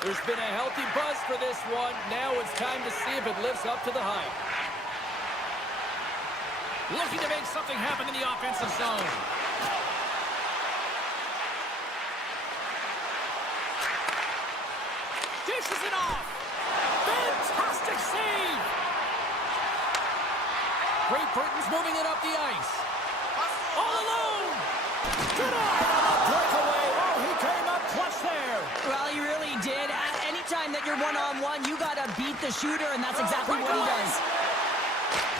There's been a healthy buzz for this one. Now it's time to see if it lives up to the hype. Looking to make something happen in the offensive zone. Dishes it off. Fantastic save. Great Britain's moving it up the ice. All alone. Denied on the breakaway. Oh, he came up clutch there. Well, he really did. Anytime that you're one-on-one, you got to beat the shooter, and that's exactly what he does.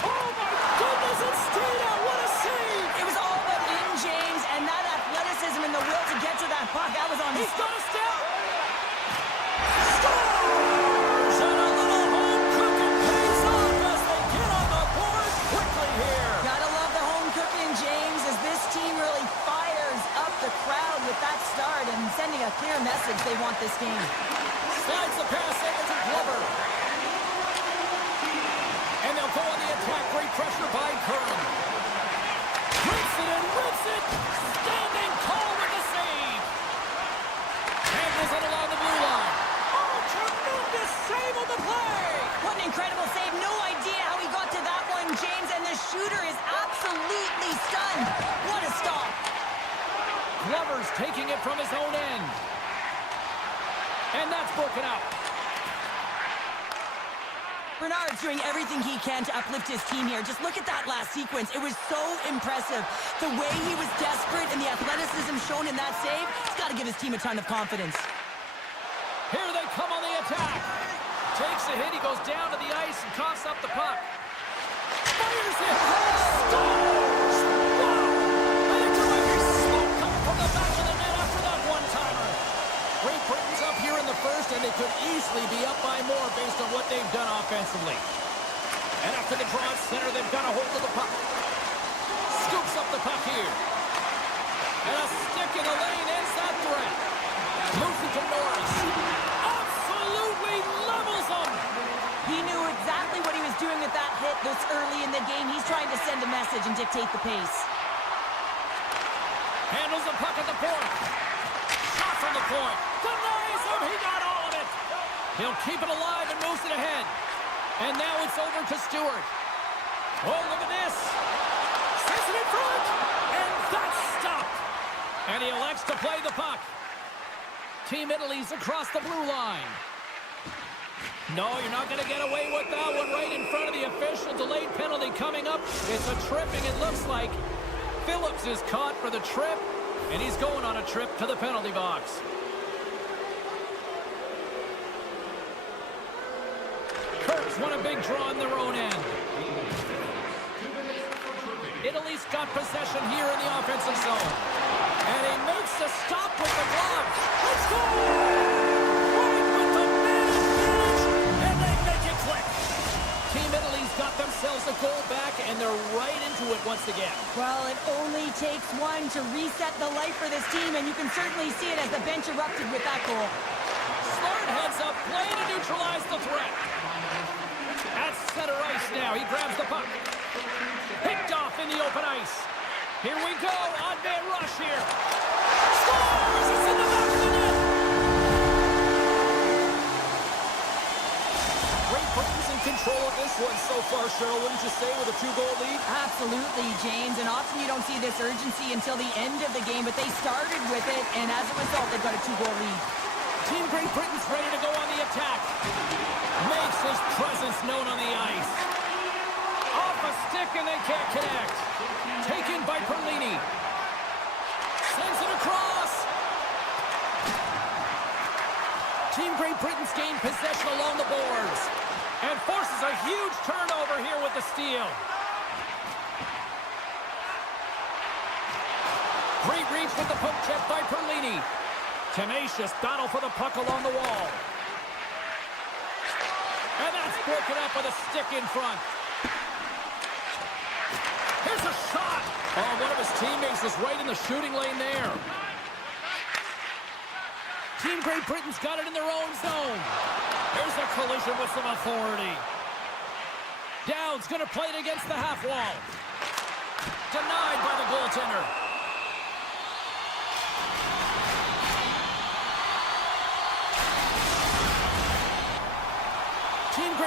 Oh, my goodness, it's stayed out. What a save. It was all but in, James, and that athleticism and the will to get to that puck, that was on his... He's got a step. Scores! And a little home cooking pays off as they get on the board quickly here. Gotta love the home cooking, James, as this team really fires up the crowd with that start and sending a clear message they want this game. Slides the pass over to Glover. And they'll go on the attack. Great pressure by Curran. Rips it and rips it. Standing tall with the save. Handles it along the blue line. Oh, tremendous save on the play. What an incredible save. No idea how he got to that one, James, and the shooter is absolutely stunned. What a stop. Glover's taking it from his own end. And that's broken up. Bernard's doing everything he can to uplift his team here. Just look at that last sequence. It was so impressive. The way he was desperate and the athleticism shown in that save, it's got to give his team a ton of confidence. Here they come on the attack. Takes a hit. He goes down to the ice and coughs up the puck. Fires it. Scores! Wow! I think there might be smoke coming from the back of the net after that one-timer. Great Britain's up here in the first, and they could easily be up by more based on what they've done offensively. And after the draw at center, they've got a hold of the puck. Scoops up the puck here. And a stick in the lane ends that threat. Moves it to Norris. Absolutely levels him. He knew exactly what he was doing with that hit this early in the game. He's trying to send a message and dictate the pace. Handles the puck at the point. Shot from the point. Denies him. He got all of it. He'll keep it alive and moves it ahead. And now it's over to Stewart. Oh, look at this. Sends it in front. And that's stopped. And he elects to play the puck. Team Italy's across the blue line. No, you're not going to get away with that one right in front of the official. Delayed penalty coming up. It's a tripping, it looks like. Phillips is caught for the trip, and he's going on a trip to the penalty box. Kirk's won a big draw in their own end. Italy's got possession here in the offensive zone. And he makes the stop with the glove. Let's go! Right with the man advantage, and they make it click. Team Italy's got themselves a goal back, and they're right into it once again. Well, it only takes one to reset the life for this team, and you can certainly see it as the bench erupted with that goal. Smart heads up, play to neutralize the threat. At center ice now, he grabs the puck. Picked off in the open ice. Here we go, on-man rush here. Scores! It's in the back of the net! Great Britain's in control of this one so far, Cheryl, wouldn't you say, with a 2-goal lead? Absolutely, James, and often you don't see this urgency until the end of the game, but they started with it, and as a result, they've got a 2-goal lead. Team Great Britain's ready to go on the attack. Makes his presence known on the ice. Off a stick, and they can't connect. Taken by Perlini. Sends it across. Team Great Britain's gained possession along the boards. And forces a huge turnover here with the steal. Great reach with the poke check by Perlini. Tenacious battle for the puck along the wall. And that's broken up with a stick in front. Here's a shot. Oh, one of his teammates was right in the shooting lane there. Team Great Britain's got it in their own zone. Here's a collision with some authority. Dowd's going to play it against the half wall. Denied by the goaltender.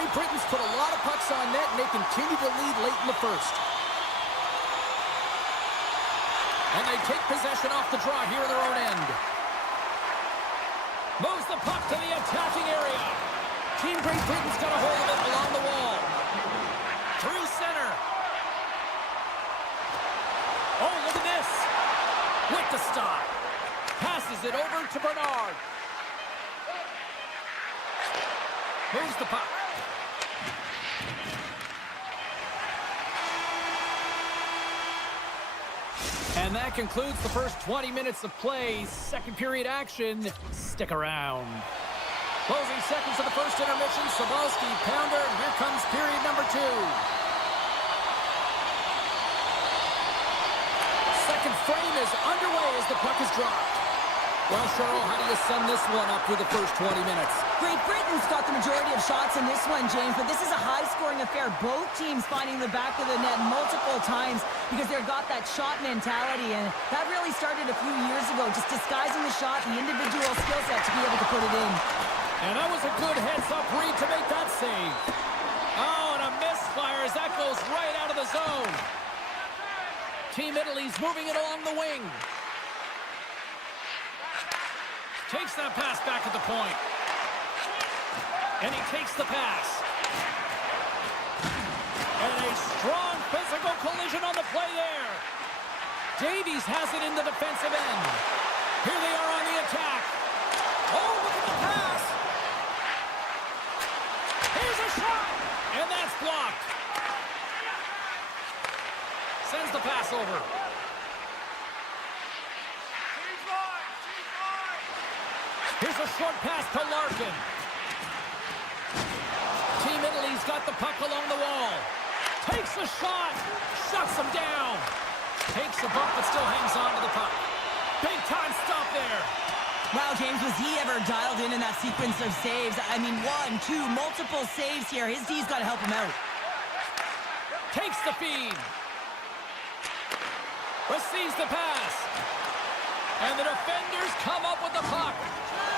Great Britain's put a lot of pucks on net, and they continue to lead late in the first. And they take possession off the draw here in their own end. Moves the puck to the attacking area. Team Great Britain's got a hold of it along the wall. Through center. Oh, look at this. With the stop. Passes it over to Bernard. Moves the puck. And that concludes the first 20 minutes of play. Second period action. Stick around. Closing seconds of the first intermission. Sobolski, pounder, and here comes period number 2. Second frame is underway as the puck is dropped. Well, Cheryl, how do you sum this one up through the first 20 minutes? Great Britain's got the majority of shots in this one, James, but this is a high-scoring affair. Both teams finding the back of the net multiple times because they've got that shot mentality, and that really started a few years ago, just disguising the shot, the individual skill set to be able to put it in. And that was a good heads-up read to make that save. Oh, and a misfire as that goes right out of the zone. Team Italy's moving it along the wing. Takes that pass back at the point. And he takes the pass. And a strong physical collision on the play there. Davies has it in the defensive end. Here they are on the attack. Oh, look at the pass. Here's a shot. And that's blocked. Sends the pass over. Here's a short pass to Larkin. Team Italy's got the puck along the wall. Takes a shot. Shuts him down. Takes a bump but still hangs on to the puck. Big time stop there. Wow, James, was he ever dialed in that sequence of saves? I mean, 1, 2, multiple saves here. His D's got to help him out. Takes the feed. Receives the pass. And the defenders come up with the puck.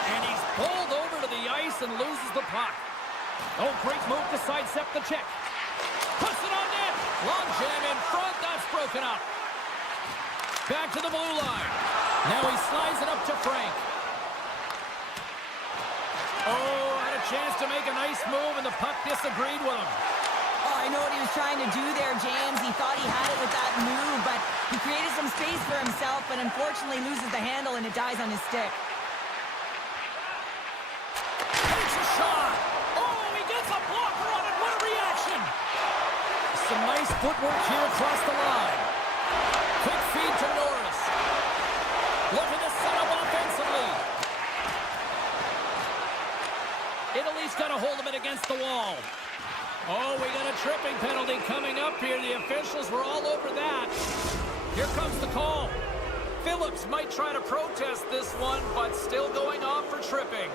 And he's pulled over to the ice and loses the puck. Oh, great move to sidestep the check. Puts it on net. Long jam in front. That's broken up. Back to the blue line. Now he slides it up to Frank. Oh, had a chance to make a nice move, and the puck disagreed with him. Oh, I know what he was trying to do there, James. He thought he had it with that move, but he created some space for himself, but unfortunately loses the handle, and it dies on his stick. Takes a shot. Oh, he gets a blocker on it. What a reaction. Some nice footwork here across the line. Quick feed to Norris. Looking to set up offensively. Italy's got a hold of it against the wall. Oh, we got a tripping penalty coming up here. The officials were all over that. Here comes the call. Phillips might try to protest this one, but still going off for tripping.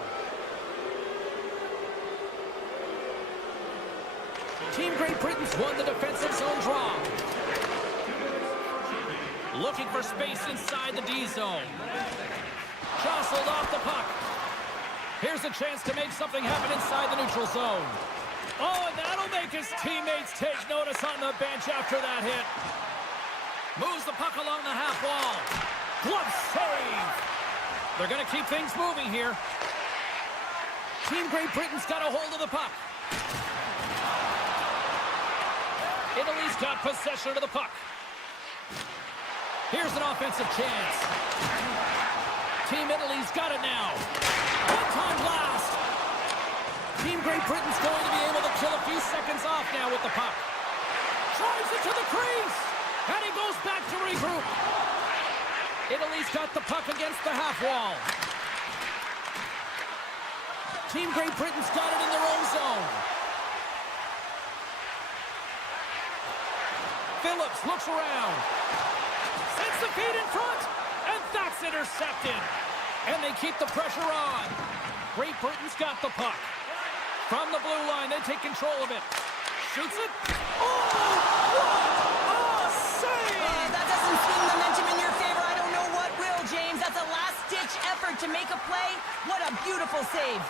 Team Great Britain's won the defensive zone draw. Looking for space inside the D zone. Jostled off the puck. Here's a chance to make something happen inside the neutral zone. Oh, and that'll make his teammates take notice on the bench after that hit. Moves the puck along the half wall. Glove save. They're going to keep things moving here. Team Great Britain's got a hold of the puck. Italy's got possession of the puck. Here's an offensive chance. Team Italy's got it now. One-time blast. Team Great Britain's going to be able to kill a few seconds off now with the puck. Drives it to the crease. And he goes back to regroup. Italy's got the puck against the half wall. Team Great Britain's got it in their own zone. Phillips looks around. Sends the feed in front. And that's intercepted. And they keep the pressure on. Great Britain's got the puck. From the blue line, they take control of it. Shoots it. Oh, what a save! That doesn't swing momentum in your favor. I don't know what will, James. That's a last-ditch effort to make a play. What a beautiful save.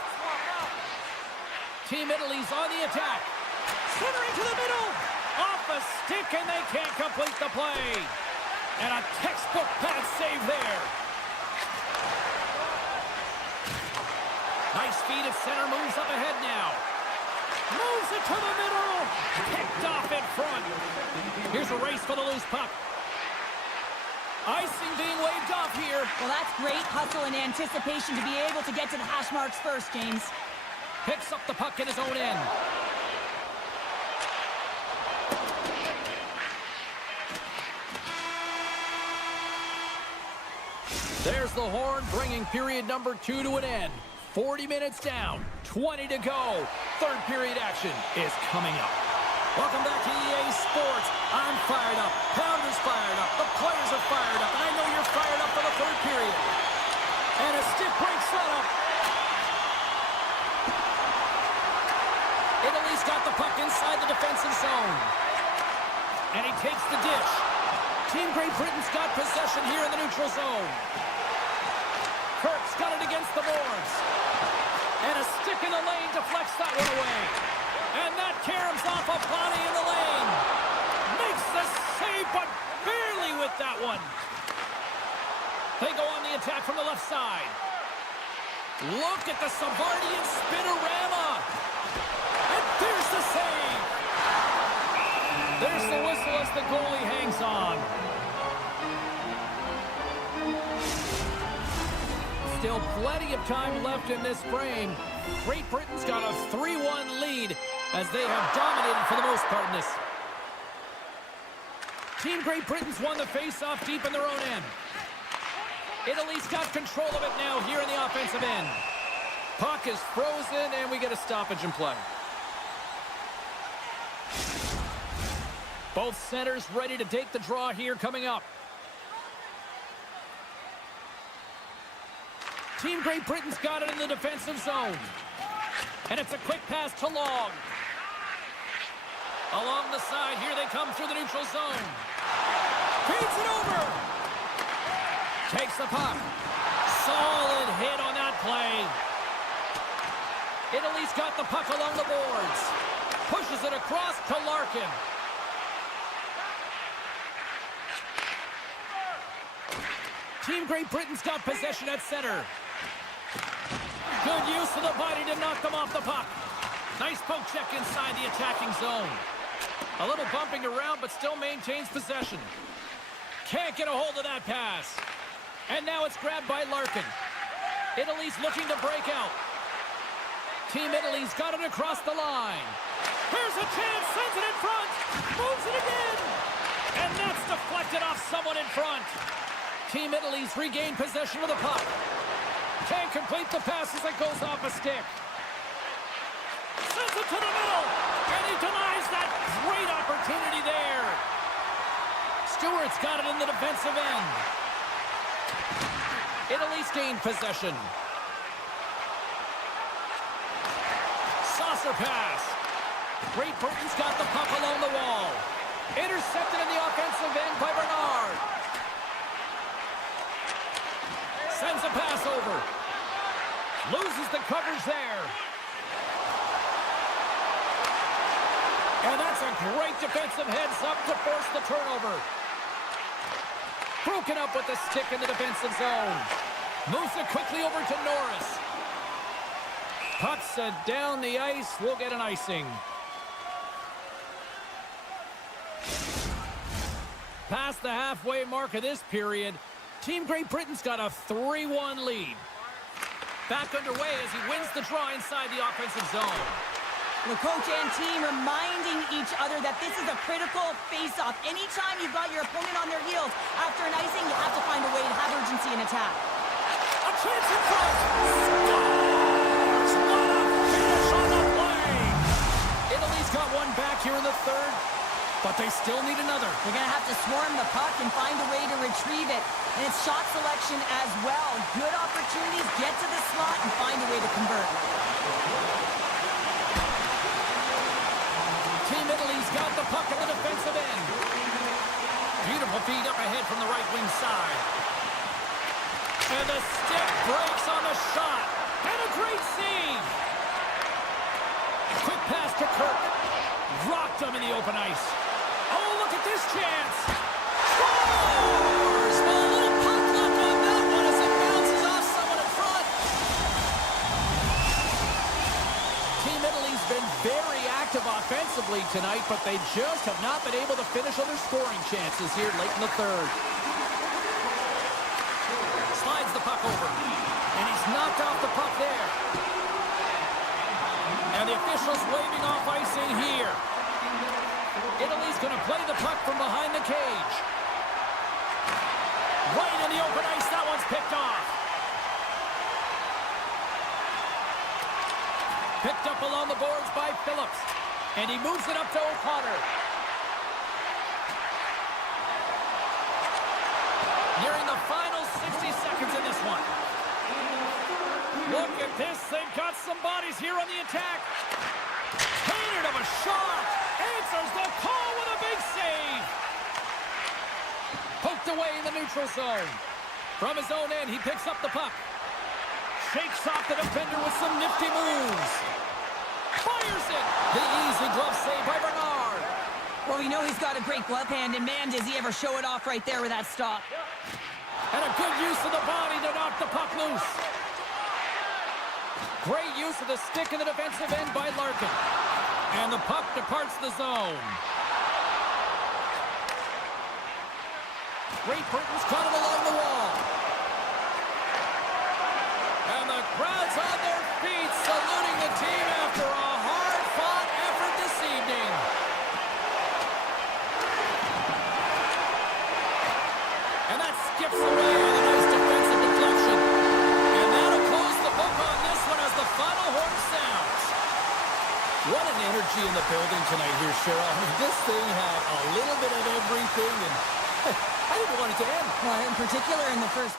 Team Italy's on the attack. Centering to the middle. Off a stick, and they can't complete the play. And a textbook pad save there. Nice feed at center, moves up ahead now. Moves it to the middle. Picked off in front. Here's a race for the loose puck. Icing being waved off here. Well, that's great hustle and anticipation to be able to get to the hash marks first, James. Picks up the puck in his own end. There's the horn, bringing period number 2 to an end. 40 minutes down, 20 to go. Third period action is coming up. Welcome back to EA Sports. I'm fired up. Pounder's fired up. The players are fired up. And I know you're fired up for the third period. And a stiff break set up. Italy's got the puck inside the defensive zone. And he takes the dish. Team Great Britain's got possession here in the neutral zone. Kirk's got it against the boards. And a stick in the lane deflects that one away. And that caroms off a body in the lane. Makes the save, but barely with that one. They go on the attack from the left side. Look at the Savardian spinorama. And there's the save. There's the whistle as the goalie hangs on. Still plenty of time left in this frame. Great Britain's got a 3-1 lead as they have dominated for the most part in this. Team Great Britain's won the face-off deep in their own end. Italy's got control of it now here in the offensive end. Puck is frozen, and we get a stoppage in play. Both centers ready to take the draw here coming up. Team Great Britain's got it in the defensive zone. And it's a quick pass to Long. Along the side, here they come through the neutral zone. Feeds it over. Takes the puck. Solid hit on that play. Italy's got the puck along the boards. Pushes it across to Larkin. Team Great Britain's got possession at center. Good use of the body to knock them off the puck. Nice poke check inside the attacking zone. A little bumping around, but still maintains possession. Can't get a hold of that pass. And now it's grabbed by Larkin. Italy's looking to break out. Team Italy's got it across the line. Here's a chance, sends it in front. Moves it again. And that's deflected off someone in front. Team Italy's regained possession of the puck. Can't complete the pass as it goes off a stick. Sends it to the middle. And he denies that great opportunity there. Stewart's got it in the defensive end. Italy's gained possession. Saucer pass. Great Britain's got the puck along the wall. Intercepted in the offensive end by Bernard. Sends a pass over. Loses the coverage there. And that's a great defensive heads-up to force the turnover. Broken up with the stick in the defensive zone. Moves it quickly over to Norris. Puts it down the ice. We'll get an icing. Past the halfway mark of this period, Team Great Britain's got a 3-1 lead. Back underway as he wins the draw inside the offensive zone. The coach and team reminding each other that this is a critical face-off. Anytime you've got your opponent on their heels after an icing, you have to find a way to have urgency in attack. A chance in front. Scores! What a finish on the play! Italy's got one back here in the third, but they still need another. They're going to have to swarm the puck and find a way to retrieve it. And it's shot selection as well. Good opportunities, get to the slot and find a way to convert. Team Italy's got the puck in the defensive end. Beautiful feed up ahead from the right wing side. And the stick breaks on the shot. And a great save. Quick pass to Kirk. Rocked him in the open ice. Oh, look at this chance. Scores! Well, a little puck luck on that one as it bounces off someone in front. Team Italy's been very active offensively tonight, but they just have not been able to finish on their scoring chances here late in the third. Slides the puck over. And he's knocked off the puck there. And the officials waving off icing here. Italy's going to play the puck from behind the cage. Right in the open ice, that one's picked off. Picked up along the boards by Phillips. And he moves it up to O'Connor. Nearing the final 60 seconds in this one. Look at this. They've got some bodies here on the attack. Painted of a shot. Answers the call with a big save. Poked away in the neutral zone. From his own end, he picks up the puck. Shakes off the defender with some nifty moves. Fires it. The easy glove save by Bernard. Well, we know he's got a great glove hand, and man, does he ever show it off right there with that stop. And a good use of the body to knock the puck loose. Great use of the stick in the defensive end by Larkin. And the puck departs the zone. Great Britain's caught it along the wall. And the crowd's on their feet saluting the team after a hard-fought effort this evening. And that skips away on a nice defensive deflection. And that'll close the book on this one as the final horn sounds. What an energy in the building tonight here, Cheryl. I mean, this thing had a little bit of everything, and I didn't want it to end. Well, in particular in the first...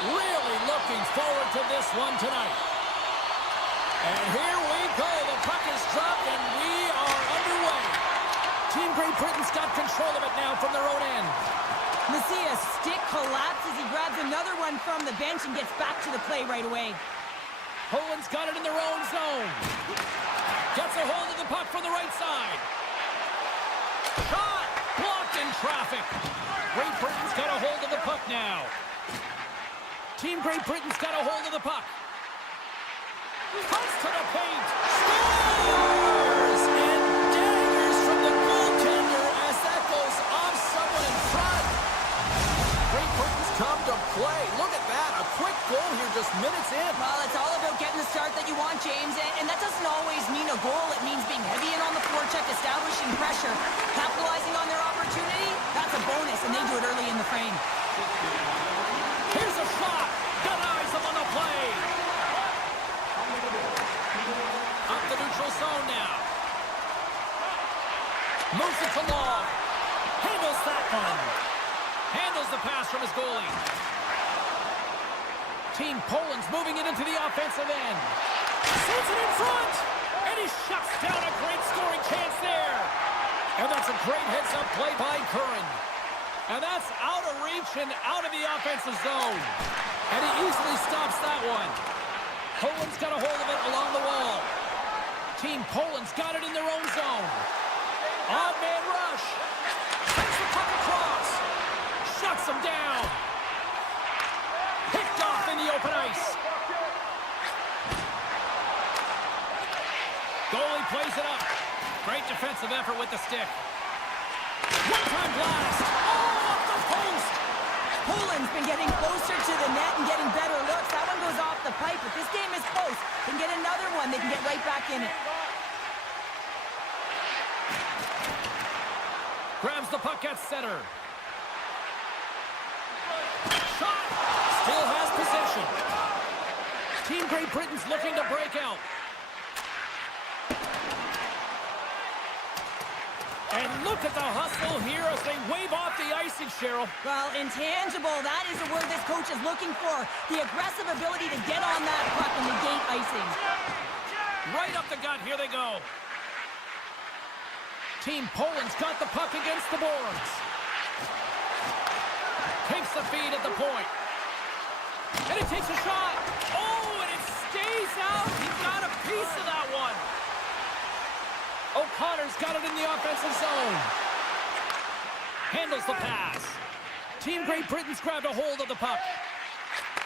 Really looking forward to this one tonight. And here we go. The puck is dropped, and we are underway. Team Great Britain's got control of it now from their own end. Messia's stick collapses. He grabs another one from the bench and gets back to the play right away. Poland's got it in their own zone. Gets a hold of the puck from the right side. Shot! Blocked in traffic. Great Britain's got a hold of the puck now. Team Great Britain's got a hold of the puck. Comes to the paint. Scores! And daggers from the goaltender as that goes off someone in front. Great Britain's come to play. Look at that. A quick goal here just minutes in. Well, it's all about getting the start that you want, James. And that doesn't always mean a goal. It means being heavy in on the forecheck, establishing pressure, capitalizing on their opportunity. That's a bonus, and they do it early in the frame. Here's a shot. Denies him on the play. Up the neutral zone now. Moves it to long. Handles that one. Handles the pass from his goalie. Team Poland's moving it into the offensive end. Sends it in front. And he shuts down a great scoring chance there. And that's a great heads-up play by Curran. And that's out of reach and out of the offensive zone. And he easily stops that one. Poland's got a hold of it along the wall. Team Poland's got it in their own zone. Odd man rush. Takes the puck across. Shuts him down. Picked off in the open ice. Goalie plays it up. Great defensive effort with the stick. One-time blast. Oh, off the post. Poland's been getting closer to the net and getting better looks. That one goes off the pipe, but this game is close. They can get another one. They can get right back in it. Grabs the puck at center. Shot. Still has possession. Team Great Britain's looking to break out. And look at the hustle here as they wave off the icing, Cheryl. Well, intangible, that is the word this coach is looking for. The aggressive ability to get on that puck and negate icing. Right up the gut, here they go. Team Poland's got the puck against the boards. Takes the feed at the point. And he takes a shot. Oh, and it stays out. He got a piece of that one. O'Connor's got it in the offensive zone. Handles the pass. Team Great Britain's grabbed a hold of the puck.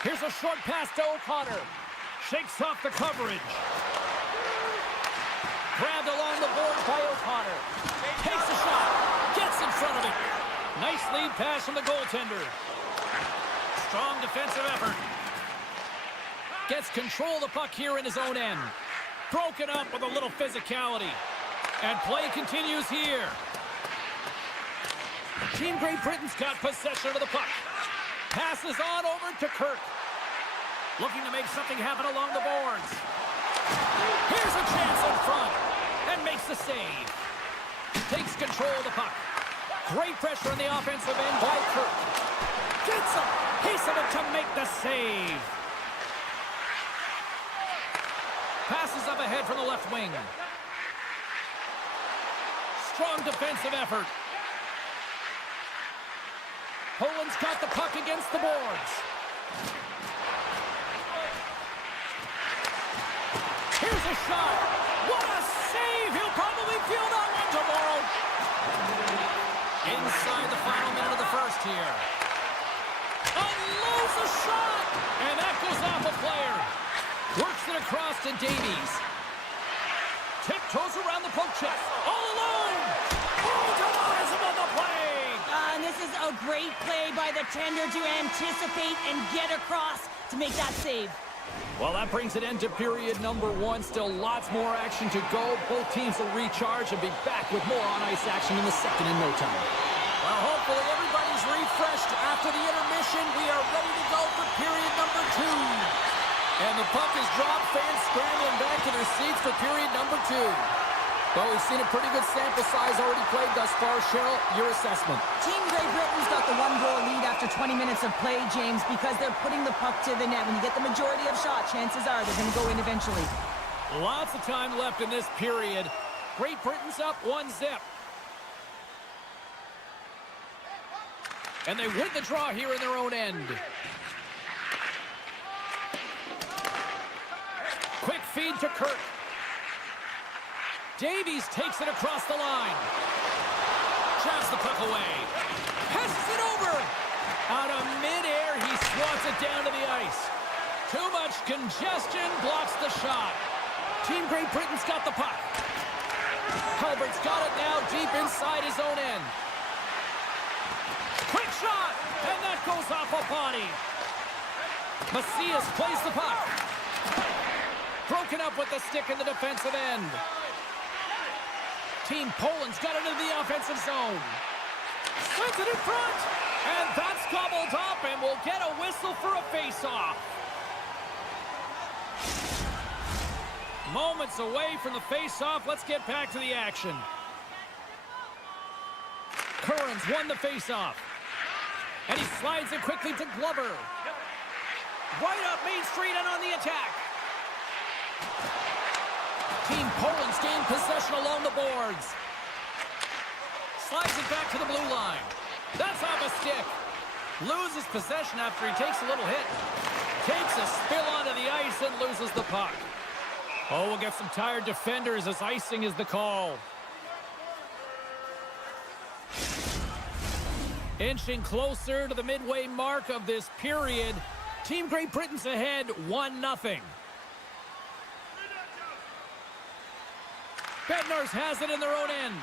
Here's a short pass to O'Connor. Shakes off the coverage. Grabbed along the board by O'Connor. Takes a shot. Gets in front of it. Nice lead pass from the goaltender. Strong defensive effort. Gets control of the puck here in his own end. Broken up with a little physicality. And play continues here. Team Great Britain's got possession of the puck. Passes on over to Kirk. Looking to make something happen along the boards. Here's a chance in front. And makes the save. Takes control of the puck. Great pressure on the offensive end by Kirk. Gets a piece of it to make the save. Passes up ahead from the left wing. Strong defensive effort. Poland's got the puck against the boards. Here's a shot. What a save! He'll probably feel that one tomorrow. Inside the final minute of the first here. Unloads a shot! And that goes off a player. Works it across to Davies. Tiptoes around the poke check. All alone! Oh, denies him on the play! And this is a great play by the tender to anticipate and get across to make that save. Well, that brings an end to period number one. Still lots more action to go. Both teams will recharge and be back with more on-ice action in the second in no time. Well, hopefully everybody's refreshed after the intermission. We are ready to go for period number two. And the puck is dropped. Fans scrambling back to their seats for period number two. Well, we've seen a pretty good sample size already played thus far. Cheryl, your assessment. Team Great Britain's got the one-goal lead after 20 minutes of play, James, because they're putting the puck to the net. When you get the majority of shots, chances are they're going to go in eventually. Lots of time left in this period. Great Britain's up 1-0. And they win the draw here in their own end. Quick feed to Kirk. Davies takes it across the line. Jabs the puck away. Passes it over. Out of midair, he swats it down to the ice. Too much congestion blocks the shot. Team Great Britain's got the puck. Halbert's got it now deep inside his own end. Quick shot, and that goes off a body. Macias plays the puck. Broken up with the stick in the defensive end. Team Poland's got it into the offensive zone. Sends it in front. And that's gobbled up, and we'll get a whistle for a face-off. Moments away from the face-off. Let's get back to the action. Curran's won the face-off. And he slides it quickly to Glover. Right up Main Street and on the attack. Team Poland's gained possession along the boards. Slides it back to the blue line. That's off a stick. Loses possession after he takes a little hit. Takes a spill onto the ice and loses the puck. Oh, we'll get some tired defenders as icing is the call. Inching closer to the midway mark of this period. Team Great Britain's ahead 1-0. Bednarz has it in their own end.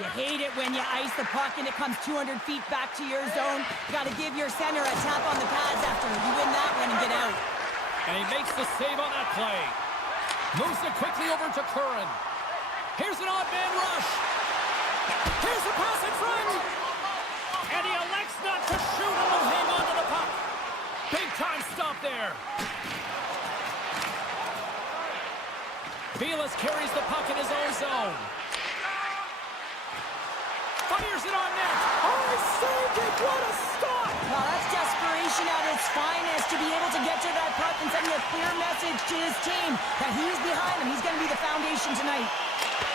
You hate it when you ice the puck and it comes 200 feet back to your zone. You got to give your center a tap on the pads after you win that one and get out. And he makes the save on that play. Moves it quickly over to Curran. Here's an odd man rush. Here's a pass in front. And he elects not to shoot and will hang on to the puck. Big time stop there. Vilas carries the puck in his own zone. Fires it on net. Oh, he saved it. What a stop. Well, that's desperation at its finest to be able to get to that puck and send a clear message to his team that he's behind him. He's going to be the foundation tonight.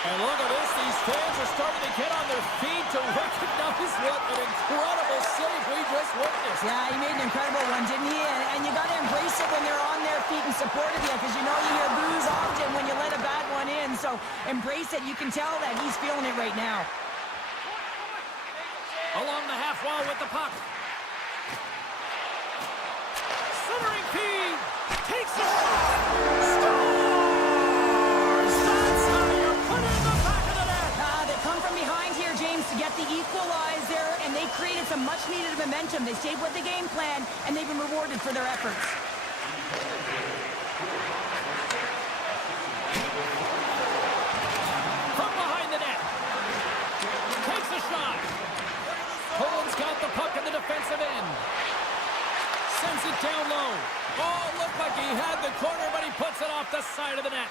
And look at this. These fans are starting to get on their feet to recognize what an incredible save we just witnessed. Yeah, he made an incredible one, didn't he? And you got to embrace it when they're on their feet and support of you, because you know you hear boos often when you let a bad one in. So embrace it. You can tell that he's feeling it right now. Along the half wall with the puck. Centering feed. Takes a shot. Scores! That's how you put it in the back of the net. They come from behind here, James, to get the equalizer, and they created some much-needed momentum. They stayed with the game plan, and they've been rewarded for their efforts. From behind the net. Takes a shot. Poland's got the puck in the defensive end. Sends it down low. Oh, looked like he had the corner, but he puts it off the side of the net.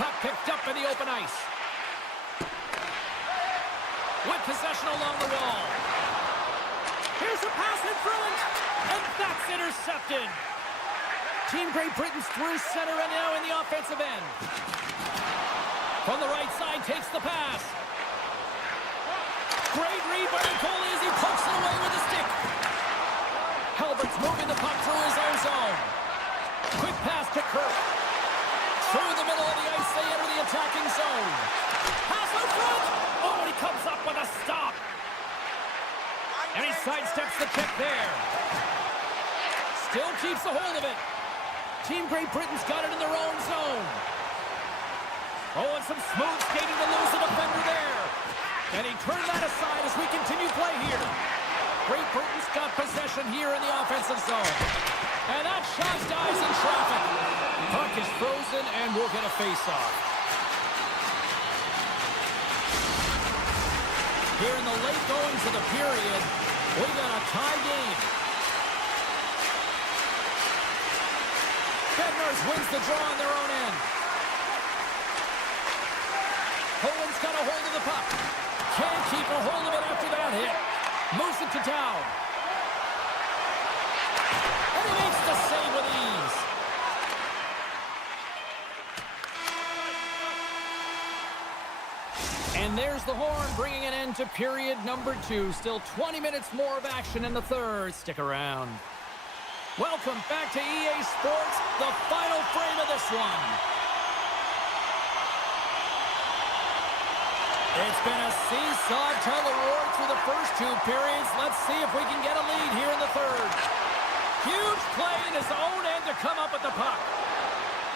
Puck picked up in the open ice. With possession along the wall. Here's a pass in front, and that's intercepted. Team Great Britain's through center and now in the offensive end. From the right side, takes the pass. Great read by the goalie as he pokes it away with a stick. Halbert's moving the puck through his own zone. Quick pass to Kirk. Through the middle of the ice, they enter the attacking zone. Pass in front. Oh, and he comes up with a stop. And he sidesteps the check there. Still keeps a hold of it. Team Great Britain's got it in their own zone. Oh, and some smooth skating to lose the defender there. And he turned that aside as we continue play here. Great Britain's got possession here in the offensive zone. And that shot dies in traffic. Puck is frozen and we'll get a face-off. Here in the late goings of the period, we got a tie game. Bednarz wins the draw on their own end. got a hold of the puck. Can't keep a hold of it after that hit. Moves it to down. And he makes the save with ease. And there's the horn, bringing an end to period number 2. Still 20 minutes more of action in the third. Stick around. Welcome back to EA Sports, the final frame of this one. It's been a seesaw tug-of-war through the first 2 periods. Let's see if we can get a lead here in the third. Huge play in his own end to come up with the puck.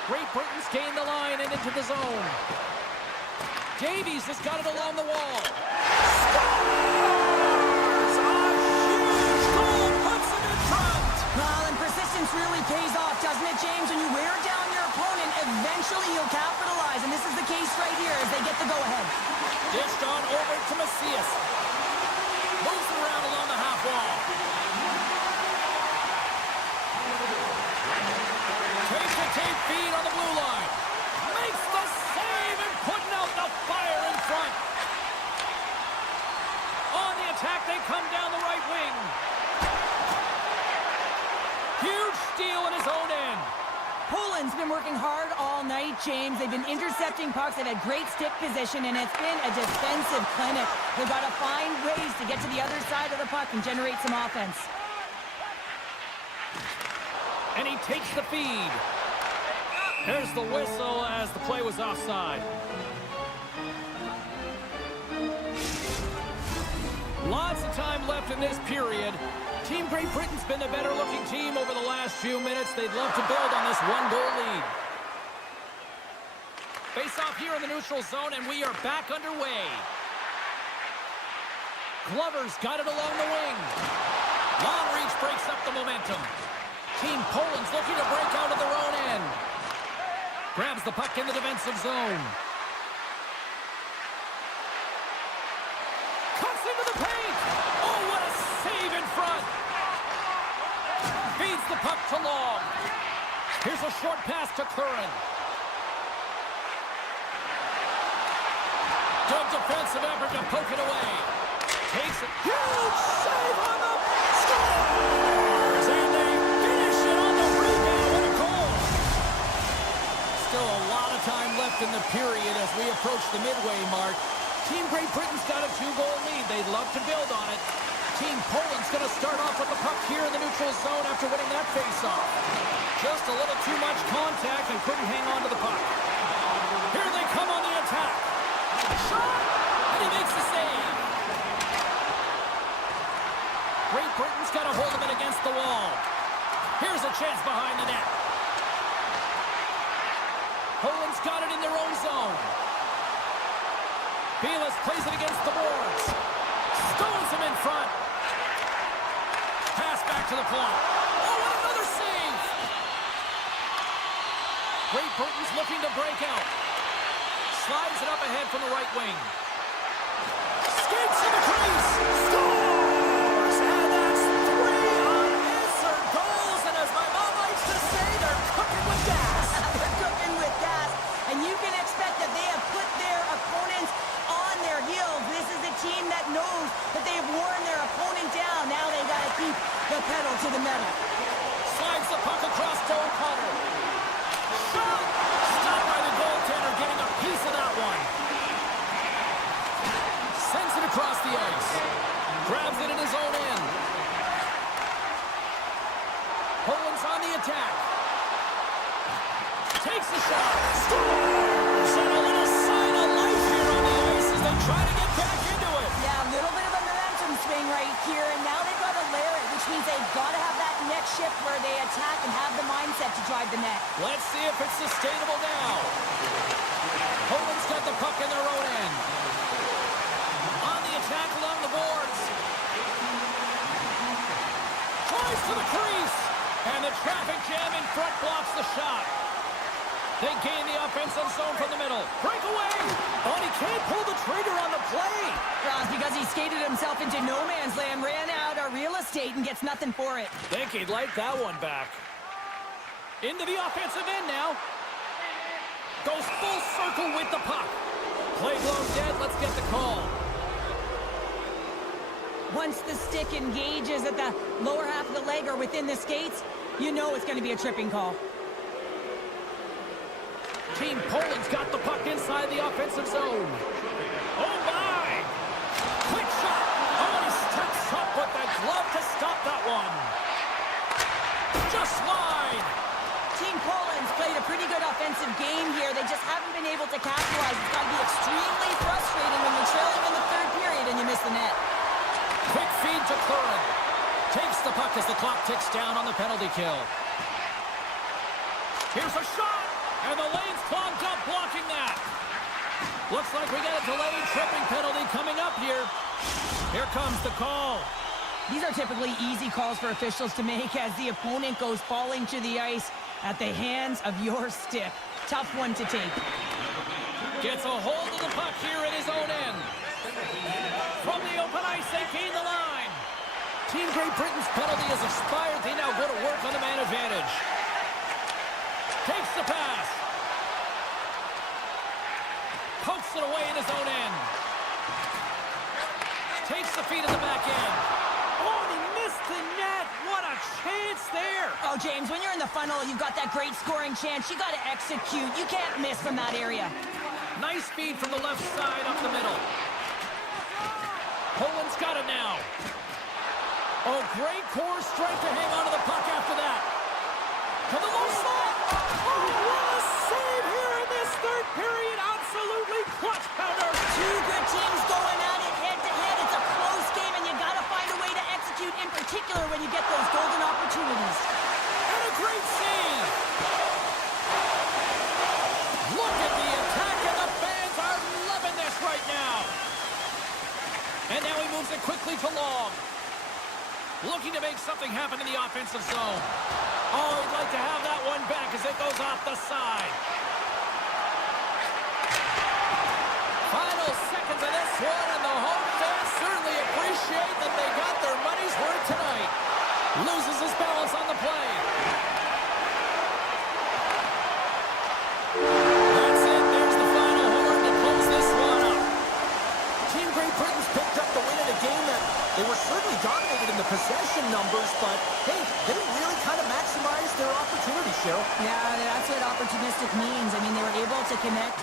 Great Britain's gained the line and into the zone. Davies has got it along the wall. Scores! A huge goal puts him in front. Well, and persistence really pays off, doesn't it, James? When you wear down your opponent, eventually you'll capitalize. And this is the case right here as they get the go-ahead. Dished on over to Macias. Moves around along the half wall. Takes a tape feed on the blue line. Makes the save and putting out the fire in front. On the attack, they come down the right wing. Huge steal in his own end. Poland's been working hard all night, James. They've been intercepting pucks. They've had great stick position, and it's been a defensive clinic. They've got to find ways to get to the other side of the puck and generate some offense. And he takes the feed. There's the whistle as the play was offside. Lots of time left in this period. Team Great Britain's been the better-looking team over the last few minutes. They'd love to build on this one-goal lead. Face-off here in the neutral zone, and we are back underway. Glover's got it along the wing. Long reach breaks up the momentum. Team Poland's looking to break out of their own end. Grabs the puck in the defensive zone. Cuts into the paint. Oh, what a save in front. Feeds the puck to Long. Here's a short pass to Curran. Good defensive effort to poke it away. Takes it. Huge save on the scores! And they finish it on the rebound. What a goal! Still a lot of time left in the period as we approach the midway mark. Team Great Britain's got a 2-goal lead. They'd love to build on it. Team Poland's going to start off with the puck here in the neutral zone after winning that face-off. Just a little too much contact and couldn't hang on to the puck. Here they come on the attack. Shot! And he makes the save. Great Britain's got a hold of it against the wall. Here's a chance behind the net. Poland's got it in their own zone. Belis plays it against the boards. Stones him in front. Pass back to the point. Oh, and another save! Great Britain's looking to break out. Slides it up ahead from the right wing. Skates to the crease. Scores! And that's 3 unanswered goals. And as my mom likes to say, they're cooking with gas. They're cooking with gas. And you can expect that they have put their opponents on their heels. This is a team that knows that they've worn their opponent down. Now they got to keep the pedal to the metal. Slides the puck across to O'Connor. Shot! Stopped by the goaltender, getting a piece of that one. Sends it across the ice. Grabs it in his own end. Poland's on the attack. Takes the shot. Scores! And a little sign of life here on the ice as they try to get back into it. Yeah, a little bit of a momentum swing right here, and now they've got to layer it, which means they've got to have that next shift where they attack and have the mindset to drive the net. Let's see if it's sustainable now. Poland's got the puck in their own end. On the attack along the boards. Tries to the crease. And the traffic jam in front blocks the shot. They gain the offensive zone from the middle. Breakaway! Oh, and he can't pull the trigger on the play. Well, it's because he skated himself into no man's land, ran out of real estate, and gets nothing for it. Think he'd like that one back. Into the offensive end now. Goes full circle with the puck. Play blown dead. Let's get the call. Once the stick engages at the lower half of the leg or within the skates, you know it's going to be a tripping call. Team Poland's got the puck inside the offensive zone. Oh, my! Quick shot! Oh, he steps up with the glove to stop that one. Just wide! Team Poland's played a pretty good offensive game here. They just haven't been able to capitalize. It's got to be extremely frustrating when you're trailing in the third period and you miss the net. Quick feed to Krysin. Takes the puck as the clock ticks down on the penalty kill. Here's a shot! And the lane's clogged up, blocking that. Looks like we got a delayed tripping penalty coming up here. Here comes the call. These are typically easy calls for officials to make as the opponent goes falling to the ice at the hands of your stick. Tough one to take. Gets a hold of the puck here at his own end. From the open ice, they gain the line. Team Great Britain's penalty has expired. They now go to work on the man advantage. Takes the pass. Pokes it away in his own end. Takes the feed in the back end. Oh, and he missed the net. What a chance there. Oh, James, when you're in the funnel, you've got that great scoring chance. You got to execute. You can't miss from that area. Nice feed from the left side up the middle. Poland's got it now. Oh, great core strength to hang on to the puck after that. To the low slot. Oh, what a save here in this third period. Absolutely clutch pounder. Two good teams going at it head-to-head. It's a close game, and you got to find a way to execute, in particular when you get those golden opportunities. And a great save. Look at the attack, and the fans are loving this right now. And now he moves it quickly to Long. Looking to make something happen in the offensive zone. Oh, he'd like to have that one back as it goes off the side. Final seconds of this one, and the home fans certainly appreciate that they got their money's worth tonight. Loses his balance on the play. That's it. There's the final horn to close this one up. Team Great Britain's picked up the win in a game that they were certainly dominated in the possession numbers, but, hey, they really kind of maximized their opportunity, Cheryl. Yeah, that's what opportunistic means. I mean, they were able to connect.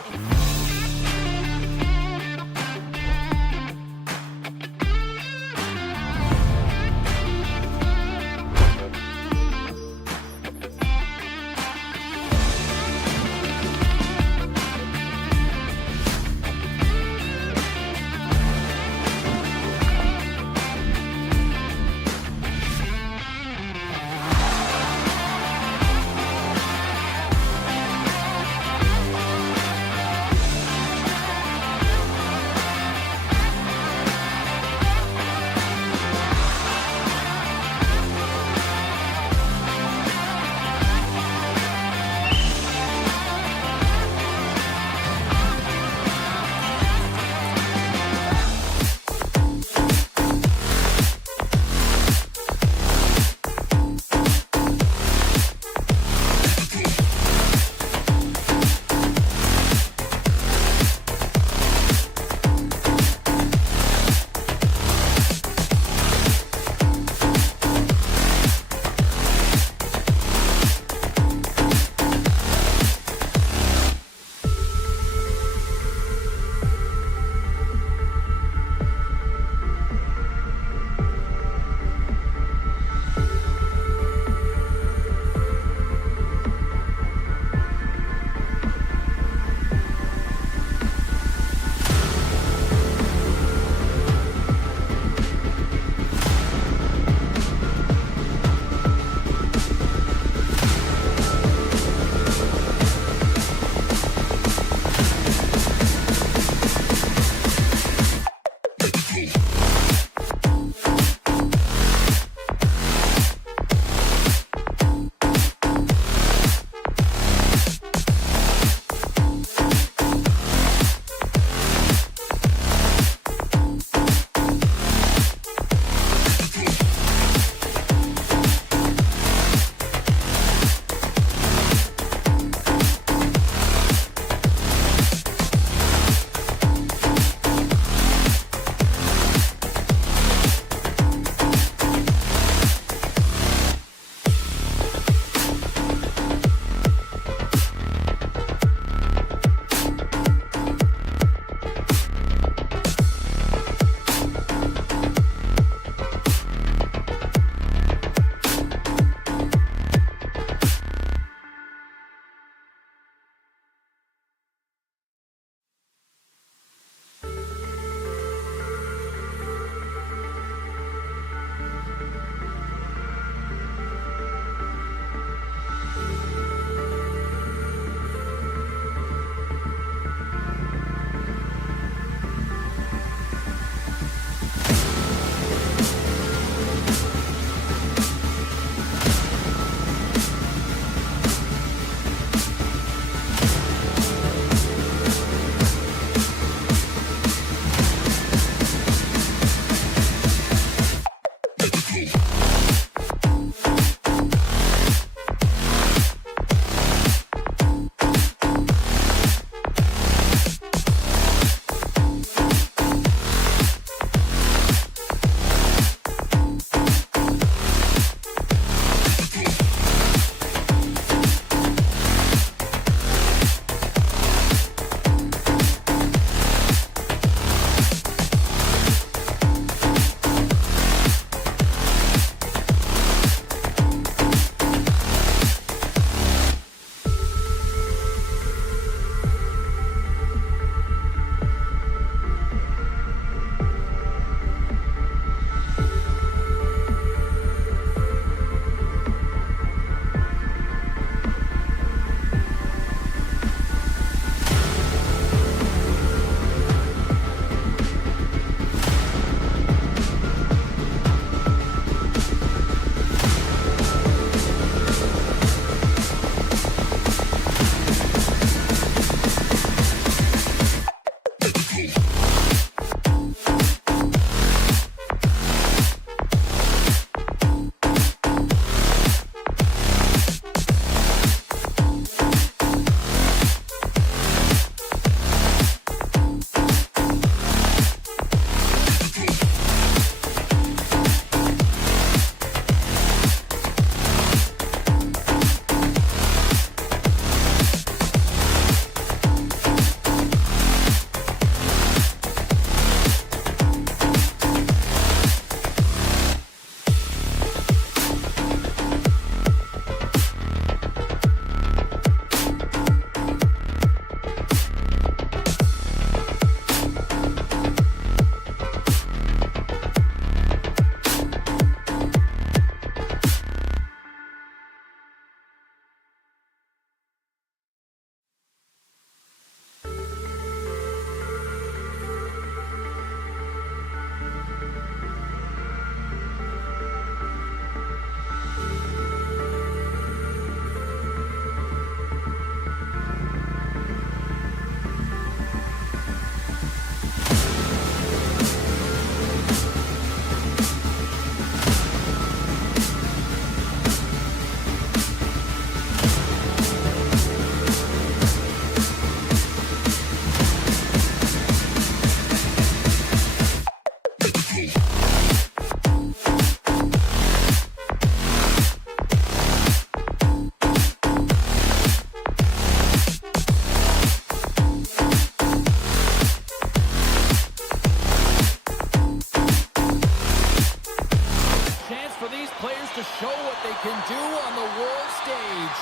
on the world stage.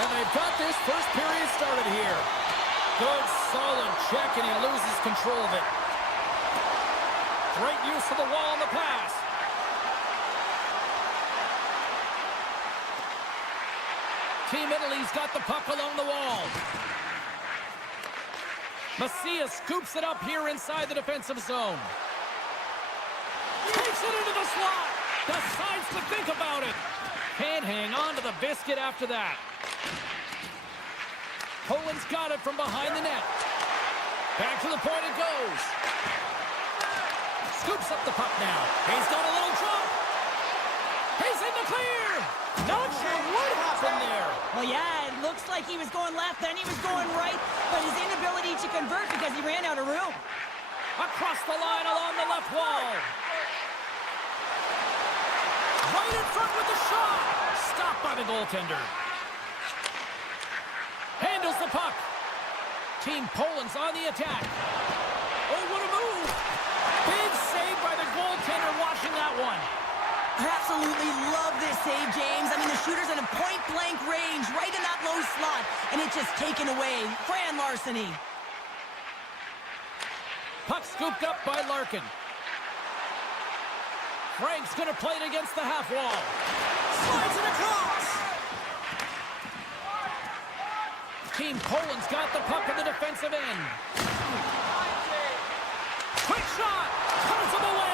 And they've got this first period started here. Good, solid check, and he loses control of it. Great use of the wall on the pass. Team Italy's got the puck along the wall. Messia scoops it up here inside the defensive zone. Takes it into the slot. Decides to think about it. Can't hang on to the biscuit after that. Poland's got it from behind the net. Back to the point it goes. Scoops up the puck now. He's got a little jump. He's in the clear. Not sure what happened there. Well, yeah, it looks like he was going left, then he was going right, but his inability to convert because he ran out of room. Across the line along the left wall. Right in front with the shot. Stopped by the goaltender. Handles the puck. Team Poland's on the attack. Oh, what a move. Big save by the goaltender watching that one. I absolutely love this save, James. I mean, the shooter's in a point-blank range, right in that low slot, and it's just taken away. Grand larceny. Puck scooped up by Larkin. Frank's going to play it against the half wall. Slides it across. Team Poland's got the puck in the defensive end. Quick shot. Comes him away.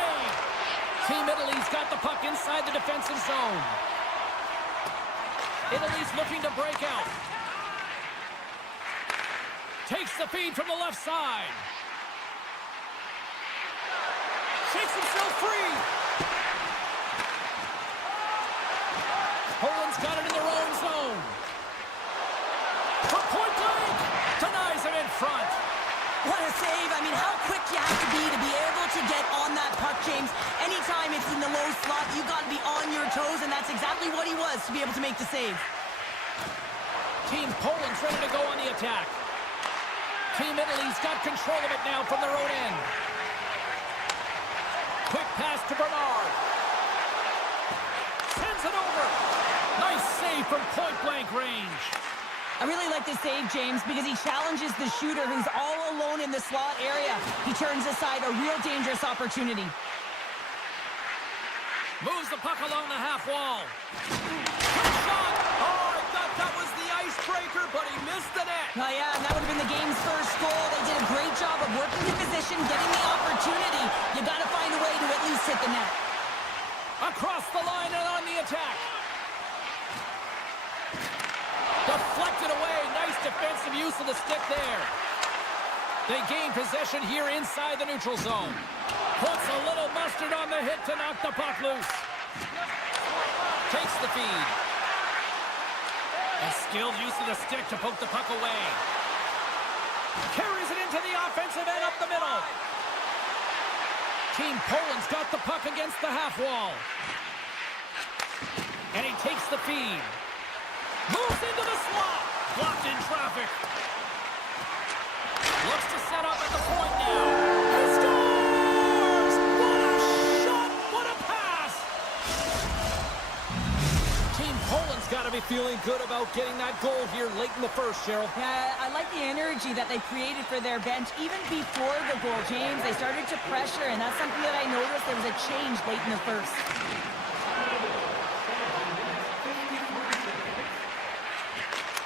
Team Italy's got the puck inside the defensive zone. Italy's looking to break out. Takes the feed from the left side. Shakes himself free. Poland's got it in their own zone. From point blank. Denies him in front. What a save. I mean, how quick you have to be able to get on that puck, James. Anytime it's in the low slot, you got to be on your toes, and that's exactly what he was to be able to make the save. Team Poland's ready to go on the attack. Team Italy's got control of it now from their own end. Quick pass to Bernard. Sends it over. Nice save from point-blank range. I really like this save, James, because he challenges the shooter who's all alone in the slot area. He turns aside a real dangerous opportunity. Moves the puck along the half wall. Quick shot. Oh, I thought that was the icebreaker, but he missed the net. Oh, yeah, and that would have been the game's first goal. They did a great job of working the position, getting the opportunity. You got to find a way to at least hit the net. Across the line and on the attack. Deflected away. Nice defensive use of the stick there. They gain possession here inside the neutral zone. Puts a little mustard on the hit to knock the puck loose. Takes the feed. A skilled use of the stick to poke the puck away. Carries it into the offensive end up the middle. Team Poland's got the puck against the half wall. And he takes the feed. Moves into the slot. Blocked in traffic. Looks to set up at the point now. He scores! What a shot! What a pass! Team Poland's got to be feeling good about getting that goal here late in the first, Cheryl. Yeah, I like the energy that they created for their bench even before the goal, James. They started to pressure, and that's something that I noticed. There was a change late in the first.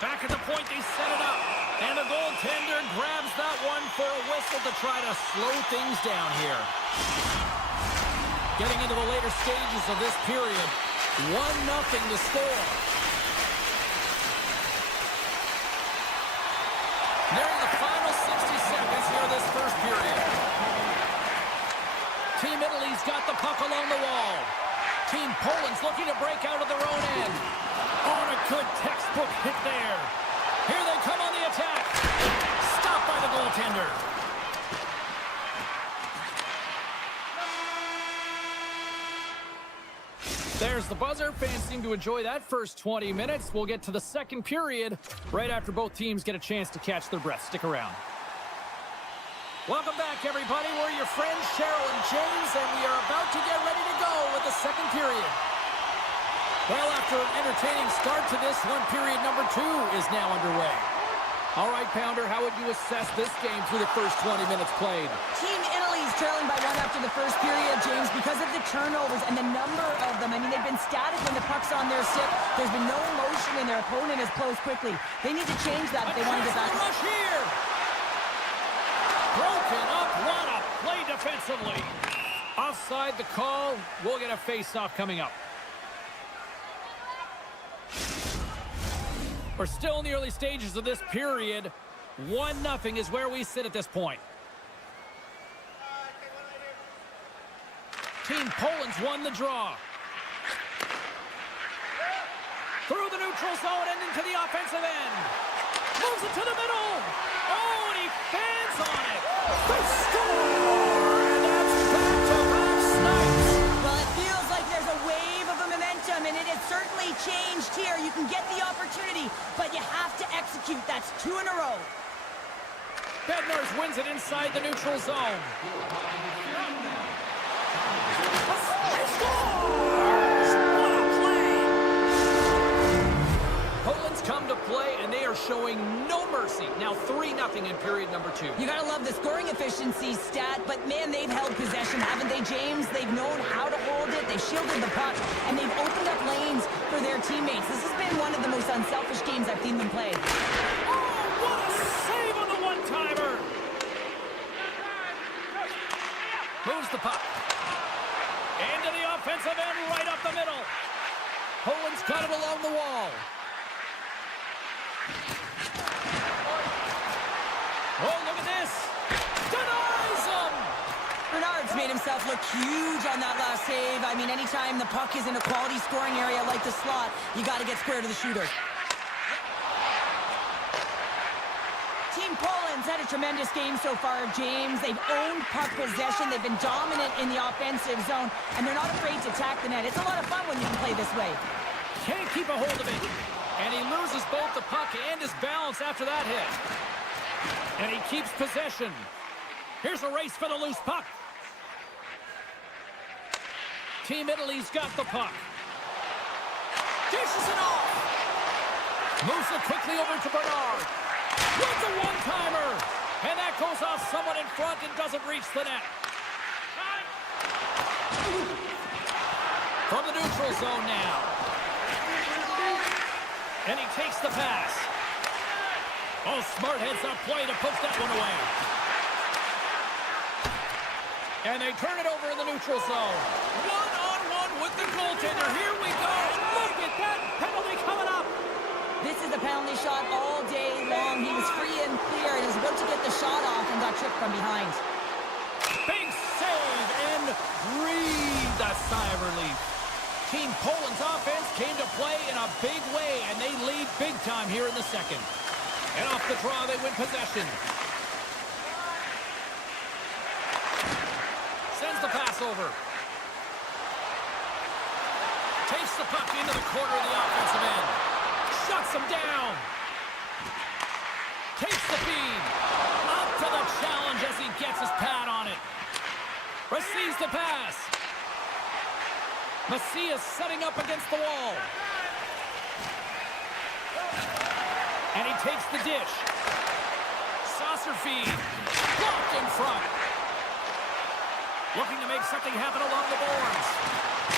Back at the point, they set it up. And the goaltender grabs that one for a whistle to try to slow things down here. Getting into the later stages of this period, 1-0 to score. Nearing the final 60 seconds here of this first period. Team Italy's got the puck along the wall. Team Poland's looking to break out of their own end. On a good textbook hit there. Here they come on the attack. Stopped by the goaltender. There's the buzzer. Fans seem to enjoy that first 20 minutes. We'll get to the second period right after both teams get a chance to catch their breath. Stick around. Welcome back, everybody. We're your friends, Cheryl and James, and we are about to get ready to go with the second period. Well, after an entertaining start to this one, period number 2 is now underway. All right, Pounder, how would you assess this game through the first 20 minutes played? Team Italy's trailing by 1 after the first period, James, because of the turnovers and the number of them. I mean, they've been static when the puck's on their stick. There's been no motion, and their opponent has closed quickly. They need to change that if they want to get back. Rush here! Broken up. What a play defensively. Offside the call. We'll get a face-off coming up. We're still in the early stages of this period. 1-0 is where we sit at this point. Team Poland's won the draw. Through the neutral zone and into the offensive end. Moves it to the middle. Oh, and he fans on it. They score! And that's back-to-back snipes. Well, it feels like there's a wave of momentum, and it has certainly changed here. You can get the opportunity, but you have to execute. That's 2 in a row. Bednarz wins it inside the neutral zone. He scores! What a play! Poland's come to play, and they are showing no mercy. Now 3-0 in period number 2. You gotta love the scoring efficiency stat, but man, they've held possession, haven't they, James? They've known how to hold it, they shielded the puck, and they've opened up lanes for their teammates. This has been one of the most unselfish games I've seen them play. Oh, what a save on the one-timer! Moves the puck. Into the offensive end, right up the middle. Poland's got it along the wall. Oh, look at this. Denies him. Bernard's made himself look huge on that last save. I mean, anytime the puck is in a quality scoring area like the slot, you got to get square to the shooter. Team Poland's had a tremendous game so far, James. They've owned puck possession. They've been dominant in the offensive zone, and they're not afraid to attack the net. It's a lot of fun when you can play this way. Can't keep a hold of it. And he loses both the puck and his balance after that hit. And he keeps possession. Here's a race for the loose puck. Team Italy's got the puck. Dishes it off. Moves it quickly over to Bernard. With the one-timer. And that goes off someone in front and doesn't reach the net. From the neutral zone now. And he takes the pass. Oh, smart heads-up play to poke that one away. And they turn it over in the neutral zone. One-on-one with the goaltender. Here we go. Look at that penalty coming up. This is a penalty shot all day long. He was free and clear and was about to get the shot off and got tripped from behind. Big save and breathe a sigh of relief. Team Poland's offense came to play in a big way, and they lead big time here in the second. And off the draw, they win possession. Sends the pass over. Takes the puck into the corner of the offensive end. Shuts him down. Takes the feed. Up to the challenge as he gets his pad on it. Receives the pass. Macias setting up against the wall. And he takes the dish. Saucer feed. Blocked in front. Looking to make something happen along the boards.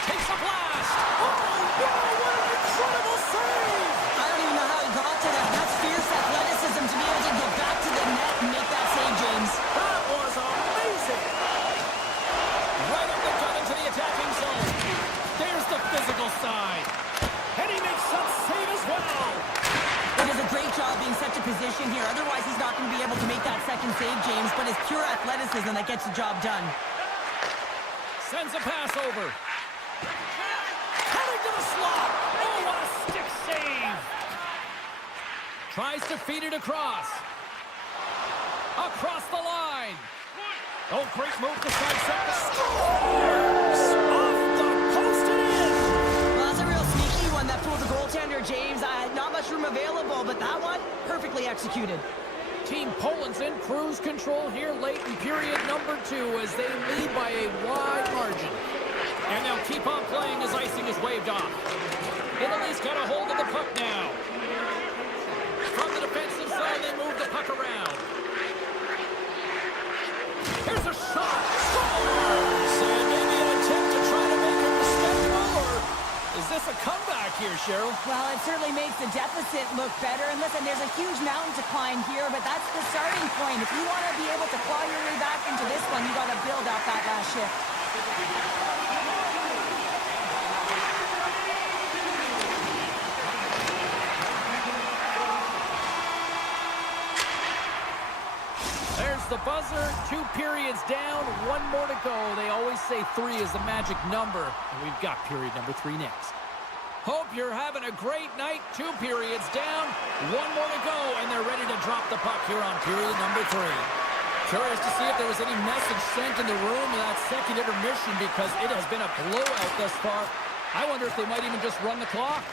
Takes a blast. Oh, wow, what an incredible save! I don't even know how he got to that. That's fierce athleticism to be able to get back to the net and make that save, James. That was amazing. Right up the gut into the attacking zone. There's the physical side. And he makes some save as well. He does a great job being such a position here. Otherwise, he's not going to be able to make that second save, James. But it's pure athleticism that gets the job done. Sends a pass over. Cutting to the slot. Oh, what a stick save. Tries to feed it across. Across the line. Oh, great move to sidestep. Scores! Off the post and in. Well, that's a real sneaky one that fooled the goaltender, James. Not much room available, but that one, perfectly executed. Team Poland's in cruise control here late in period number 2 as they lead by a wide margin. And they'll keep on playing as icing is waved off. got a hold of the puck now. From the defensive zone, they move the puck around. Here's a shot. Scores! And maybe an attempt to try to make it respectable, or is this a comeback here, Cheryl? Well, it certainly makes the deficit look better. And listen, there's a huge mountain to climb here, but that's the starting point. If you want to be able to claw your way back into this one, you got to build off that last shift. There's the buzzer. 2 periods down, 1 more to go. They always say 3 is the magic number. And we've got period number 3 next. Hope you're having a great night. 2 periods down, 1 more to go, and they're ready to drop the puck here on period number 3. Curious to see if there was any message sent in the room of that second intermission, because it has been a blowout thus far. I wonder if they might even just run the clock.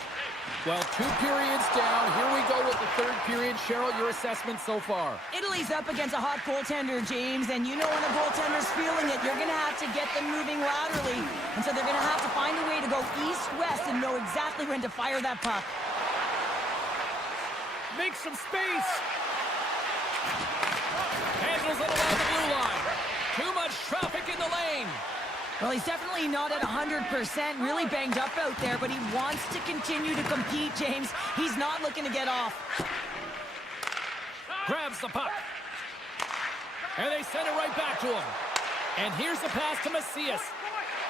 Well, 2 periods down. Here we go with the 3rd period. Cheryl, your assessment so far? Italy's up against a hot goaltender, James, and you know when a goaltender's feeling it, you're going to have to get them moving laterally. And so they're going to have to find a way to go east-west and know exactly when to fire that puck. Make some space. Handles it along the blue line. Too much traffic in the lane. Well, he's definitely not at 100%, really banged up out there, but he wants to continue to compete, James. He's not looking to get off. Grabs the puck. And they send it right back to him. And here's the pass to Macias.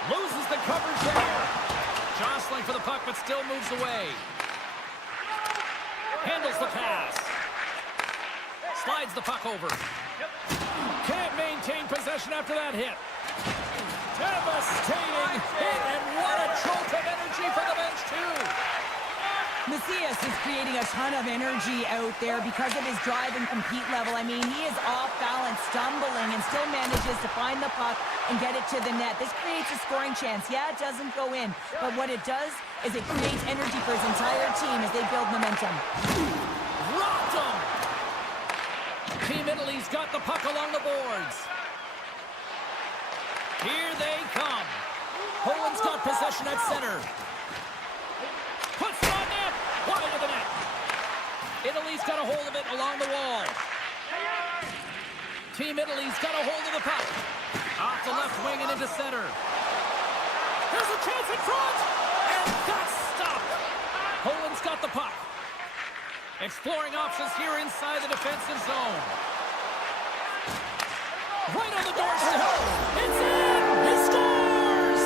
Loses the coverage there. Jostling for the puck, but still moves away. Handles the pass. Slides the puck over. Can't maintain possession after that hit. Devastating hit, and what a jolt of energy for the bench, too. Macias is creating a ton of energy out there because of his drive and compete level. I mean, he is off balance, stumbling, and still manages to find the puck and get it to the net. This creates a scoring chance. Yeah, it doesn't go in, but what it does is it creates energy for his entire team as they build momentum. Rocked him! Team Italy's got the puck along the boards. Here they come. Poland's got possession at center. Puts it on net. Wide of the net. Italy's got a hold of it along the wall. Team Italy's got a hold of the puck. Off the left wing and into center. There's a chance in front. And that's stopped. Poland's got the puck. Exploring options here inside the defensive zone. Right on the doorstep. It's in! He scores!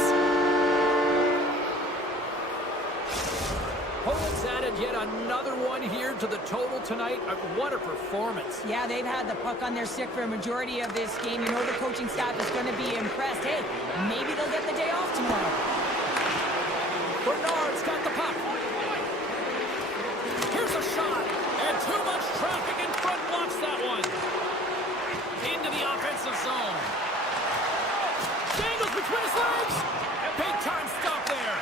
Poland's added yet another one here to the total tonight. What a performance. Yeah, they've had the puck on their stick for a majority of this game. You know the coaching staff is going to be impressed. Hey, maybe they'll get the day off tomorrow. Bernard's got the puck. Here's a shot. And too much traffic in front blocks that one. Into the offensive zone. Dangles between his legs. Big time stop there.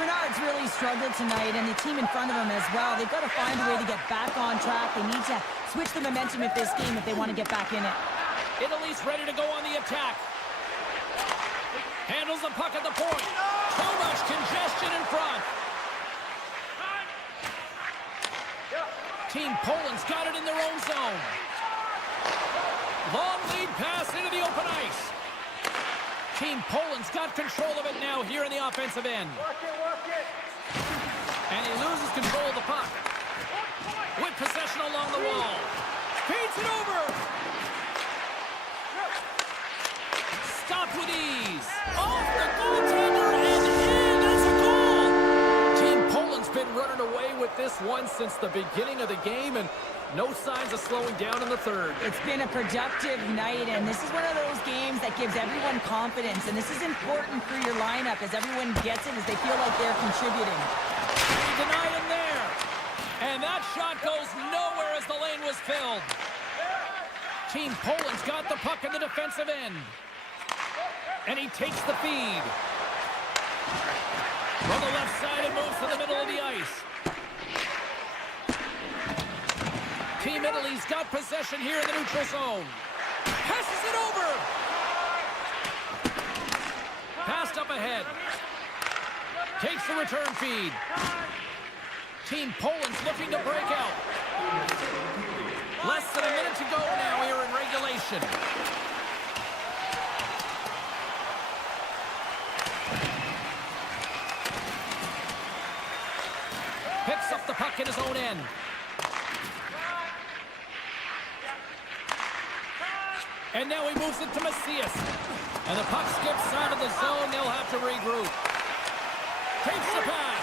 Bernard's really struggled tonight, and the team in front of him as well. They've got to find a way to get back on track. They need to switch the momentum of this game if they want to get back in it. Italy's ready to go on the attack. Handles the puck at the point. Too much congestion in front. Team Poland's got it in their own zone. Long lead pass into the open ice. Team Poland's got control of it now here in the offensive end. And he loses control of the puck. With possession along the wall. Feeds it over. Stopped with ease. Off the goaltender and in. That's a goal. Team Poland's been running away with this one since the beginning of the game, and no signs of slowing down in the third. It's been a productive night, and this is one of those games that gives everyone confidence, and this is important for your lineup as everyone gets it, as they feel like they're contributing. He denied him there. And that shot goes nowhere as the lane was filled. Team Poland's got the puck in the defensive end. And he takes the feed. From the left side, it moves to the middle of the ice. Team Italy's got possession here in the neutral zone. Passes it over. Passed up ahead. Takes the return feed. Team Poland's looking to break out. Less than a minute to go now here in regulation. Picks up the puck in his own end. And now he moves it to Macias. And the puck skips out of the zone. They'll have to regroup. Takes the pass.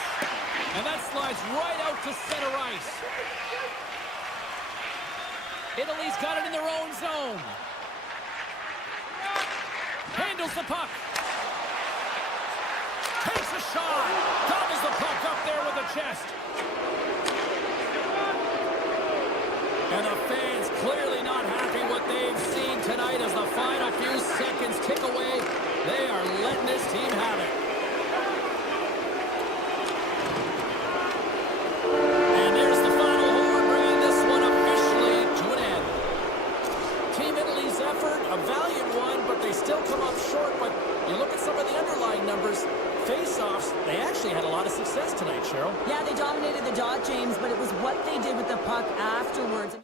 And that slides right out to center ice. Italy's got it in their own zone. Handles the puck. Takes a shot. Gobbles the puck up there with the chest. And the fans clearly not happy what they've seen tonight as the final few seconds tick away. They are letting this team have it. And there's the final horn, bringing this one officially to an end. Team Italy's effort, a valiant one, but they still come up short. But you look at some of the underlying numbers, face-offs, they actually had a lot of success tonight, Cheryl. Yeah, they dominated the dot, James, but it was what they did with the puck afterwards.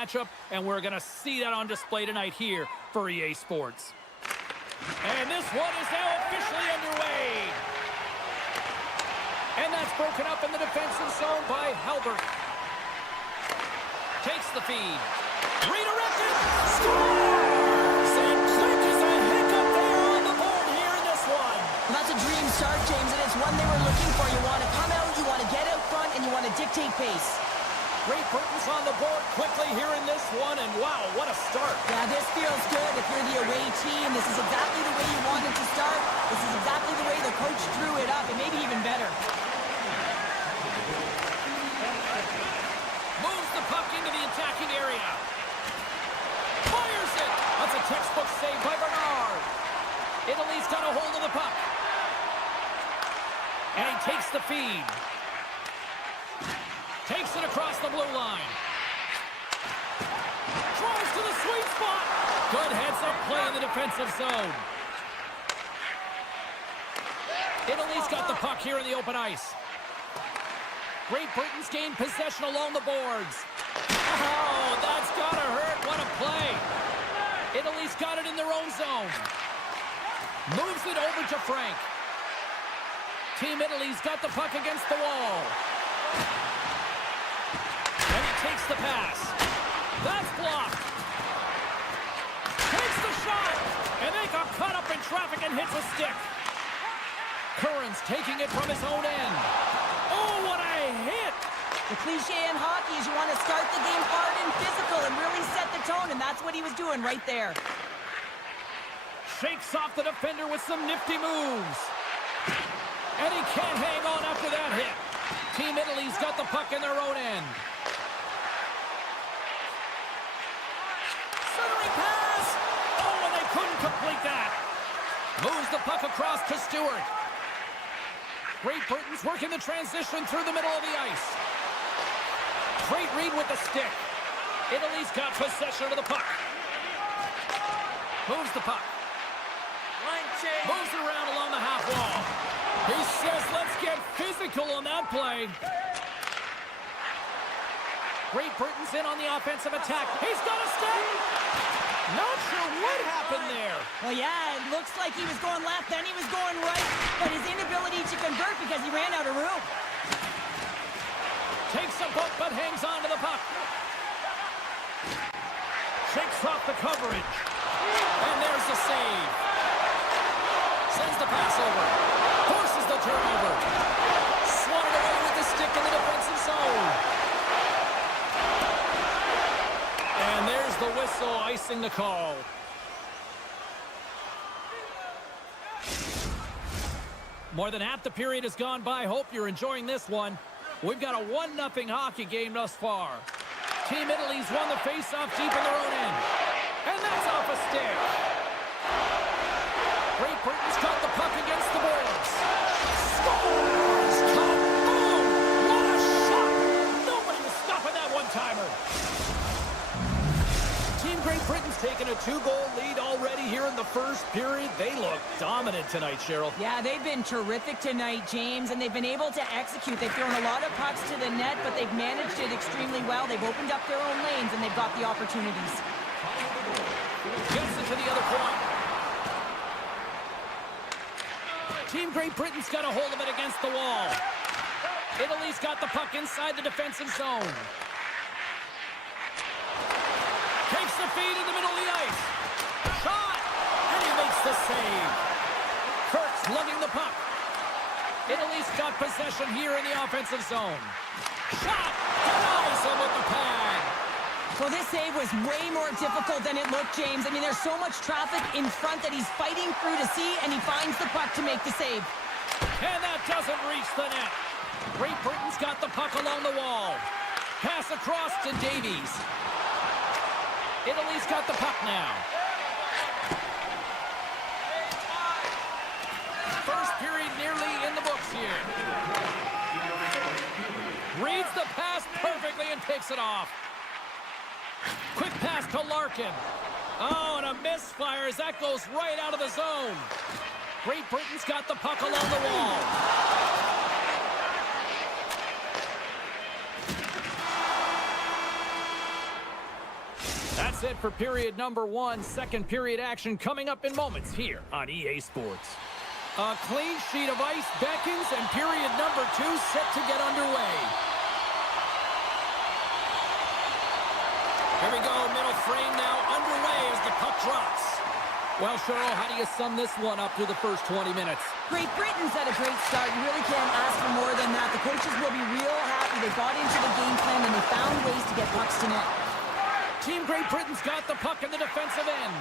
matchup, and we're going to see that on display tonight here for EA Sports. And this one is now officially underway. And that's broken up in the defensive zone by Halbert. Takes the feed. Redirected. Scores! And quick as a hiccup there on the board here in this one. Well, that's a dream start, James, and it's one they were looking for. You want to come out, you want to get out front, and you want to dictate pace. Great Britain's on the board quickly here in this one, and wow, what a start. Yeah, this feels good if you're the away team. This is exactly the way you wanted to start. This is exactly the way the coach drew it up, and maybe even better. Moves the puck into the attacking area. Fires it. That's a textbook save by Bernard. Italy's got a hold of the puck. And he takes the feed. Takes it across the blue line. Drives to the sweet spot. Good heads-up play in the defensive zone. Italy's got the puck here in the open ice. Great Britain's gained possession along the boards. Oh, that's gotta hurt. What a play. Italy's got it in their own zone. Moves it over to Frank. Team Italy's got the puck against the wall. And he takes the pass. That's blocked. Takes the shot. And they got caught up in traffic and hits a stick. Curran's taking it from his own end. Oh, what a hit! The cliche in hockey is you want to start the game hard and physical and really set the tone, and that's what he was doing right there. Shakes off the defender with some nifty moves. And he can't hang on after that hit. Team Italy's got the puck in their own end. Centering pass! Oh, and they couldn't complete that. Moves the puck across to Stewart. Great Britain's working the transition through the middle of the ice. Great read with the stick. Italy's got possession of the puck. Moves the puck. Moves it around along the half wall. He says, let's get physical on that play. Great Britain's in on the offensive attack. He's got a stick. Not sure what happened there. Well, yeah, it looks like he was going left, then he was going right, but his inability to convert because he ran out of room. Takes a bump, but hangs on to the puck. Shakes off the coverage. And there's the save. Sends the pass over. Forces the turnover. Swatted away with the stick in the defensive zone. And there's the whistle, icing the call. More than half the period has gone by. Hope you're enjoying this one. We've got a 1-0 hockey game thus far. Team Italy's won the face-off deep in their own end. And that's off a stick. Great Britain's got the puck against the boards. Scores! Kaboom! What a shot! Nobody was stopping that one-timer. Team Great Britain's taken a 2-goal lead already here in the first period. They look dominant tonight, Cheryl. Yeah, they've been terrific tonight, James, and they've been able to execute. They've thrown a lot of pucks to the net, but they've managed it extremely well. They've opened up their own lanes, and they've got the opportunities. Gets it to the other point. Team Great Britain's got a hold of it against the wall. Italy's got the puck inside the defensive zone. Takes the feed in the middle of the ice. Shot! And he makes the save. Kirk's lugging the puck. Italy's got possession here in the offensive zone. Shot! Denies him with the pad. Well, this save was way more difficult than it looked, James. I mean, there's so much traffic in front that he's fighting through to see, and he finds the puck to make the save. And that doesn't reach the net. Great Britain's got the puck along the wall. Pass across to Davies. Italy's got the puck now. First period nearly in the books here. Reads the pass perfectly and takes it off. Quick pass to Larkin. Oh, and a misfire as that goes right out of the zone. Great Britain's got the puck along the wall. That's it for period number 1. Second period action coming up in moments here on EA Sports. A clean sheet of ice beckons, and period number 2 set to get underway. Here we go, middle frame now underway as the puck drops. Well, Cheryl, how do you sum this one up through the first 20 minutes? Great Britain's had a great start. You really can't ask for more than that. The coaches will be real happy. They got into the game plan and they found ways to get pucks to net. Team Great Britain's got the puck in the defensive end.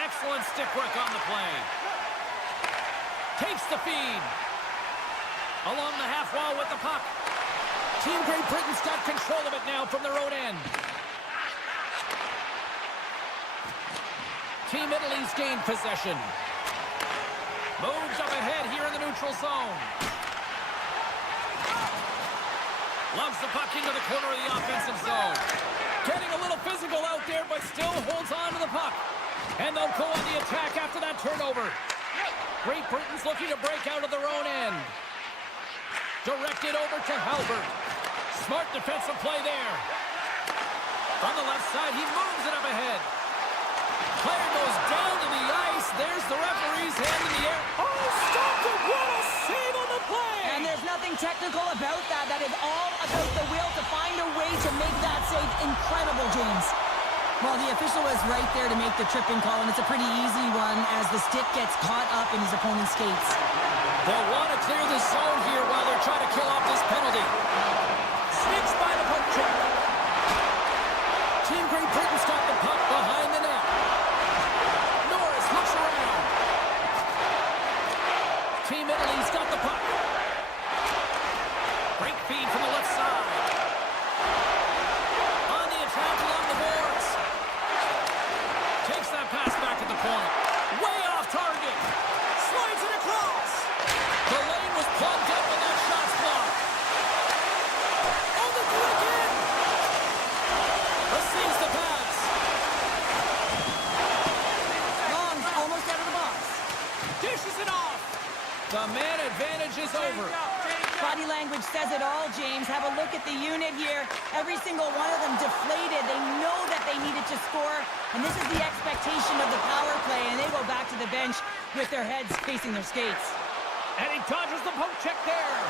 Excellent stick work on the play. Takes the feed. Along the half wall with the puck. Team Great Britain's got control of it now from their own end. Team Italy's gained possession. Moves up ahead here in the neutral zone. Loves the puck into the corner of the offensive zone. Getting a little physical out there, but still holds on to the puck. And they'll go on the attack after that turnover. Great Britain's looking to break out of their own end. Directed over to Halbert. Smart defensive play there. From the left side, he moves it up ahead. Player goes down to the ice. There's the referee's hand in the air. Oh, stopped it. What a save on the play. And there's nothing technical about that. That is all about the will to find a way to make that save incredible, James. Well, the official was right there to make the tripping call, and it's a pretty easy one as the stick gets caught up in his opponent's skates. They'll want to clear the zone here while they're trying to kill off this penalty. Sneaks by the puck check. Team Great Britain's got the puck behind the net. Norris looks around. Team Italy's got the puck. Great feed from the left side. On the attack along the boards. Takes that pass back at the point. Way off target. Slides it across. The lane was plugged up and that shot's blocked. Oh, the quick in. Receives the pass. Long, almost out of the box. Dishes it off. The man advantage is over. Body language says it all, James. Have a look at the unit here. Every single one of them deflated. They know that they needed to score, and this is the expectation of the power play, and they go back to the bench with their heads facing their skates. And he dodges the poke check there.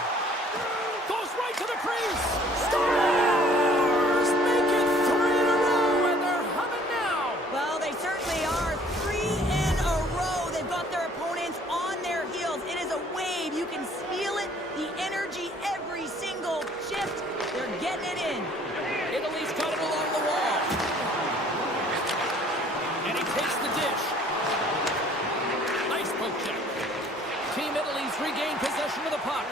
Goes right to the crease. Stars! Make it 3 in a row, and they're humming now. Well, they certainly are. 3 in a row. They've got their opponents on their heels. It is a wave. You can feel it. The energy every single shift. They're getting it in. Italy's got it along the wall. And he takes the dish. Nice poke check. Team Italy's regained possession of the puck.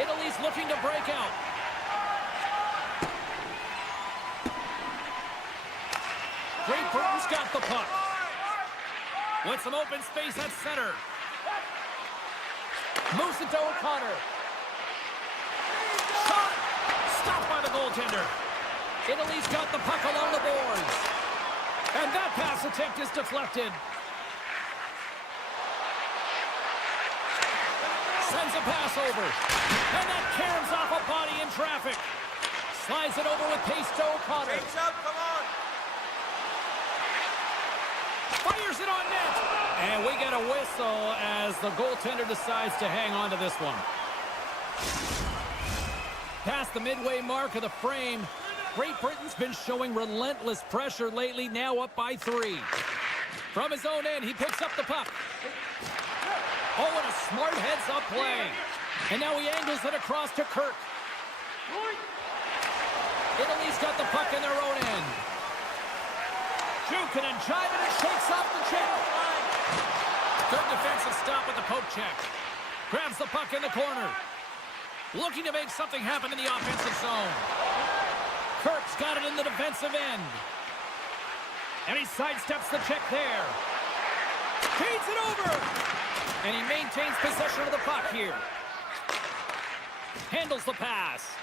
Italy's looking to break out. Great Britain's got the puck. With some open space at center. Moves it to O'Connor. Shot! Stopped by the goaltender. Italy's got the puck along the boards. And that pass attempt is deflected. Sends a pass over. And that caroms off a body in traffic. Slides it over with pace to O'Connor. Takes up, come on. Fires it on net. And we get a whistle as the goaltender decides to hang on to this one. Past the midway mark of the frame, Great Britain's been showing relentless pressure lately, now up by 3. From his own end, he picks up the puck. Oh, what a smart heads-up play. And now he angles it across to Kirk. Italy's got the puck in their own end. Jukin and jiving and shakes off the check. Good defensive stop with the poke check. Grabs the puck in the corner. Looking to make something happen in the offensive zone. Kirk's got it in the defensive end. And he sidesteps the check there. Feeds it over. And he maintains possession of the puck here. Handles the pass.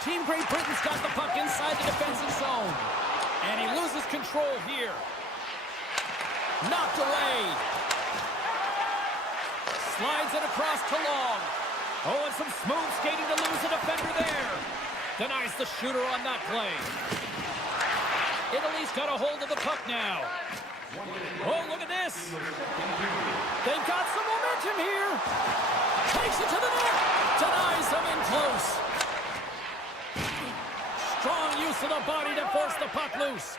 Team Great Britain's got the puck inside the defensive zone. And he loses control here. Knocked away. Slides it across to Long. Oh, and some smooth skating to lose a defender there. Denies the shooter on that play. Italy's got a hold of the puck now. Oh, look at this. They've got some momentum here. Takes it to the net. Denies them in close. Strong use of the body to force the puck loose.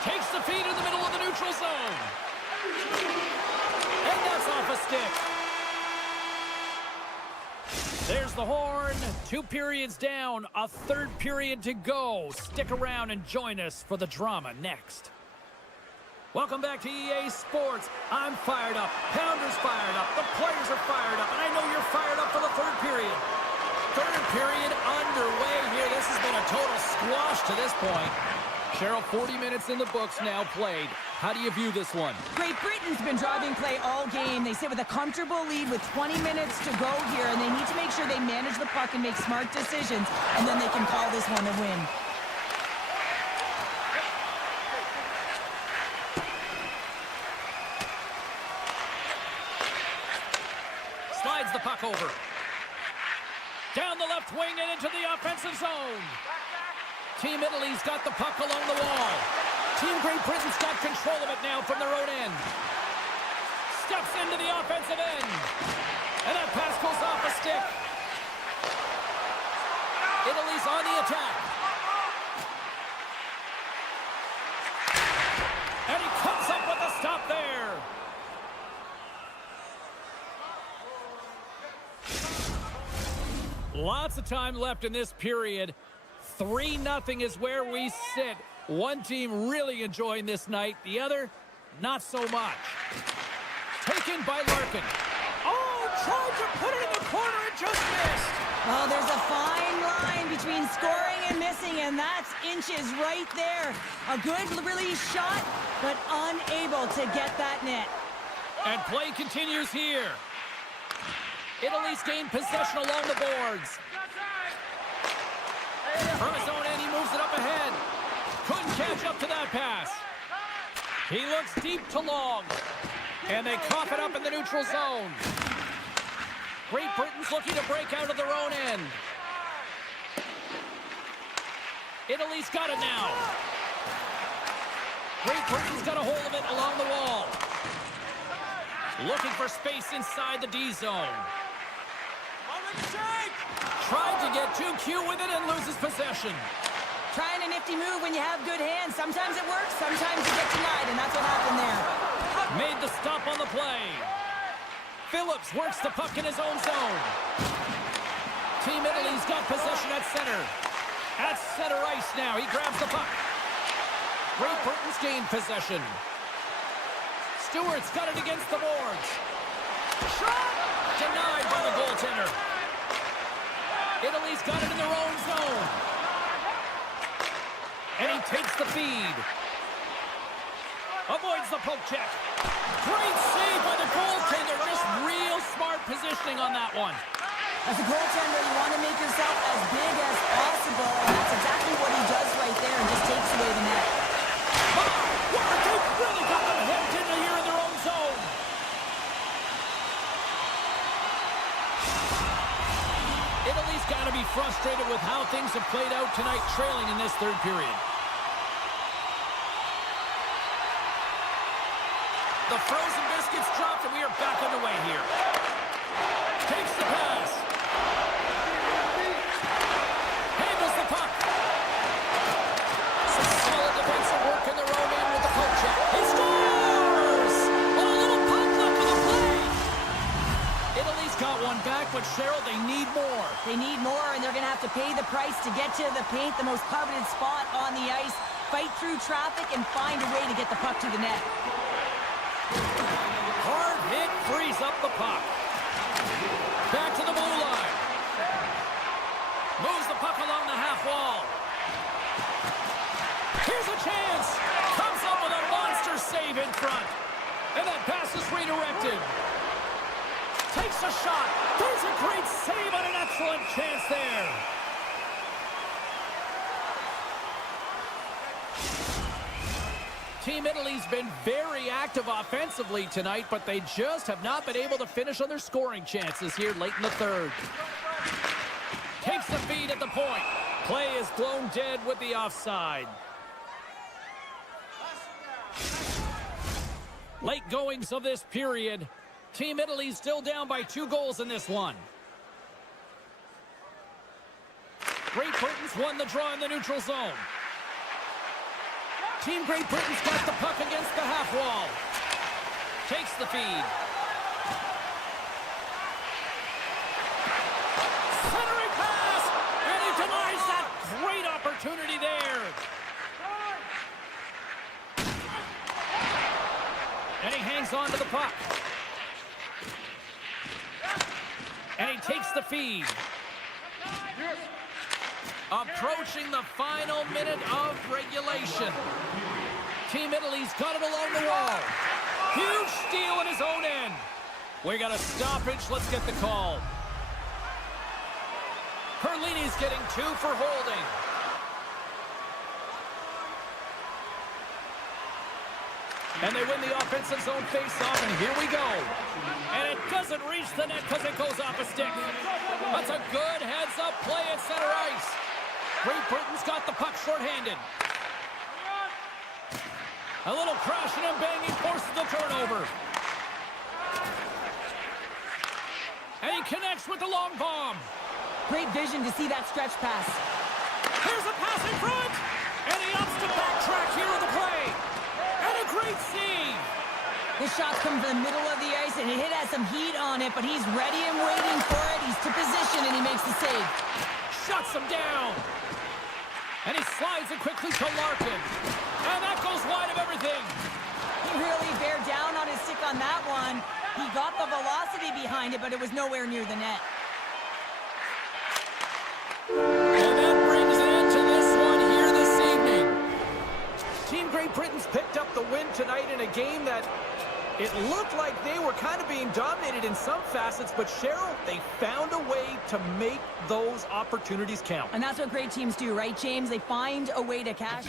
Takes the feed in the middle of the neutral zone. And that's off a stick. There's the horn. 2 periods down. A 3rd period to go. Stick around and join us for the drama next. Welcome back to EA Sports. I'm fired up. Pounder's fired up. The players are fired up. And I know you're fired up for the 3rd period. 3rd period underway here. This has been a total squash to this point. Cheryl, 40 minutes in the books now played. How do you view this one? Great Britain's been driving play all game. They sit with a comfortable lead with 20 minutes to go here, and they need to make sure they manage the puck and make smart decisions, and then they can call this one a win. Slides the puck over. Down the left wing and into the offensive zone. Team Italy's got the puck along the wall. Team Great Britain's got control of it now from their own end. Steps into the offensive end. And that pass goes off a stick. Italy's on the attack. And he comes up with a stop there. Lots of time left in this period. 3-0 is where we sit. One team really enjoying this night. The other, not so much. Taken by Larkin. Oh, tried to put it in the corner and just missed. Oh, there's a fine line between scoring and missing, and that's inches right there. A good release shot, but unable to get that net. And play continues here. Italy's gained possession along the boards. From his own end, he moves it up ahead. Couldn't catch up to that pass. He looks deep to long. And they cough it up in the neutral zone. Great Britain's looking to break out of their own end. Italy's got it now. Great Britain's got a hold of it along the wall. Looking for space inside the D zone. Tried to get too cute with it and loses possession. Trying a nifty move when you have good hands. Sometimes it works, sometimes you get denied, and that's what happened there. Made the stop on the play. Phillips works the puck in his own zone. Team Italy's got possession at center. At center ice now. He grabs the puck. Great Britain's gained possession. Stewart's got it against the boards. Shot! Denied by the goaltender. Italy's got it in their own zone. And he takes the feed. Avoids the poke check. Great save by the goaltender. Just real smart positioning on that one. As a goaltender, you want to make yourself as big as possible, and that's exactly what he does right there and just takes away the net. They've really got them hemmed in here in their own zone. Italy's got to be frustrated with how things have played out tonight, trailing in this 3rd period. The frozen biscuits dropped, and we are back underway here. Takes the pass. Handles the puck. Some solid defensive work in their own end with the poke check. He scores! Oh, a little puck left of the play. Italy's got one back, but Cheryl, they need more. They need more, and they're going to have to pay the price to get to the paint, the most coveted spot on the ice, fight through traffic, and find a way to get the puck to the net. Hard hit frees up the puck. Back to the blue line. Moves the puck along the half wall. Here's a chance. Comes up with a monster save in front. And that pass is redirected. Takes a shot. There's a great save on an excellent chance there. Team Italy's been very active offensively tonight, but they just have not been able to finish on their scoring chances here late in the third. Takes the feed at the point. Play is blown dead with the offside. Late goings of this period. Team Italy's still down by 2 goals in this one. Great Britain's won the draw in the neutral zone. Team Great Britain's got the puck against the half wall. Takes the feed. Centering pass! And he denies that great opportunity there. And he hangs on to the puck. And he takes the feed. Approaching the final minute of regulation. Team Italy's got it along the wall. Huge steal in his own end. We got a stoppage. Let's get the call. Perlini's getting 2 for holding. And they win the offensive zone face-off, and here we go. And it doesn't reach the net because it goes off a stick. That's a good heads-up play at center ice. Great Britain's got the puck shorthanded. A little crashing and banging forces the turnover. And he connects with the long bomb. Great vision to see that stretch pass. Here's a pass in front. And he opts to backtrack here on the play. And a great save. This shot's coming from the middle of the ice, and it has some heat on it, but he's ready and waiting for it. He's to position, and he makes the save. Shuts him down. And he slides it quickly to Larkin. And that goes wide of everything. He really bear down on his stick on that one. He got the velocity behind it, but it was nowhere near the net. And that brings an end to this one here this evening. Team Great Britain's picked up the win tonight in a game that it looked like they were kind of being dominated in some facets, but Cheryl, they found a way to make those opportunities count. And that's what great teams do, right, James? They find a way to cash.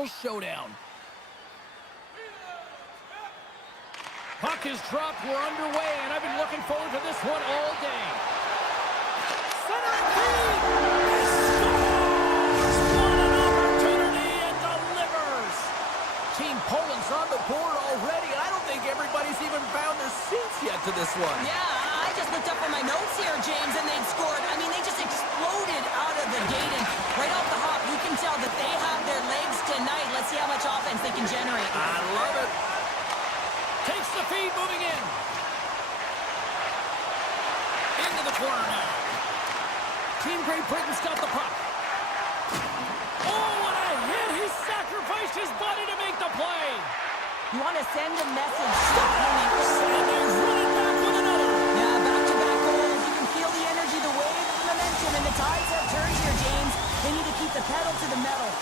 emotional showdown. Puck is dropped. We're underway, and I've been looking forward to this one all day. Center feed! He scores! What an opportunity, and delivers! Team Poland's on the board already. I don't think everybody's even found their seats yet to this one. Yeah, I just looked up for my notes here, James, and they'd scored. I mean, they just exploded out of the gate, and right off the hop, you can tell that they have their legs tonight. Let's see how much offense they can generate. I love it. Takes the feed, moving in. Into the corner now. Team Great Britain's got the puck. Oh, what a hit! He sacrificed his body to make the play. You want to send a message. Stop winning. And they run it back with another. Yeah, back-to-back goals. You can feel the energy, the wave, the momentum, and the tides have turned here, James. They need to keep the pedal to the metal.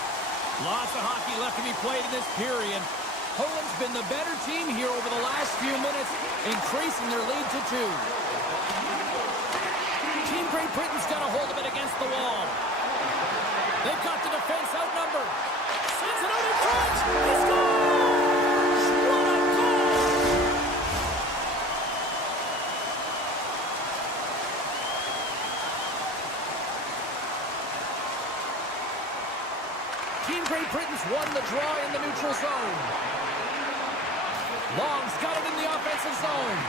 Lots of hockey left to be played in this period. Poland's been the better team here over the last few minutes, increasing their lead to 2. Team Great Britain's got a hold of it against the wall. They've got the defense outnumbered. Sends it out in front. He scores! What a goal! Team Great Britain's won the draw in the neutral zone. Long's got it in the offensive zone.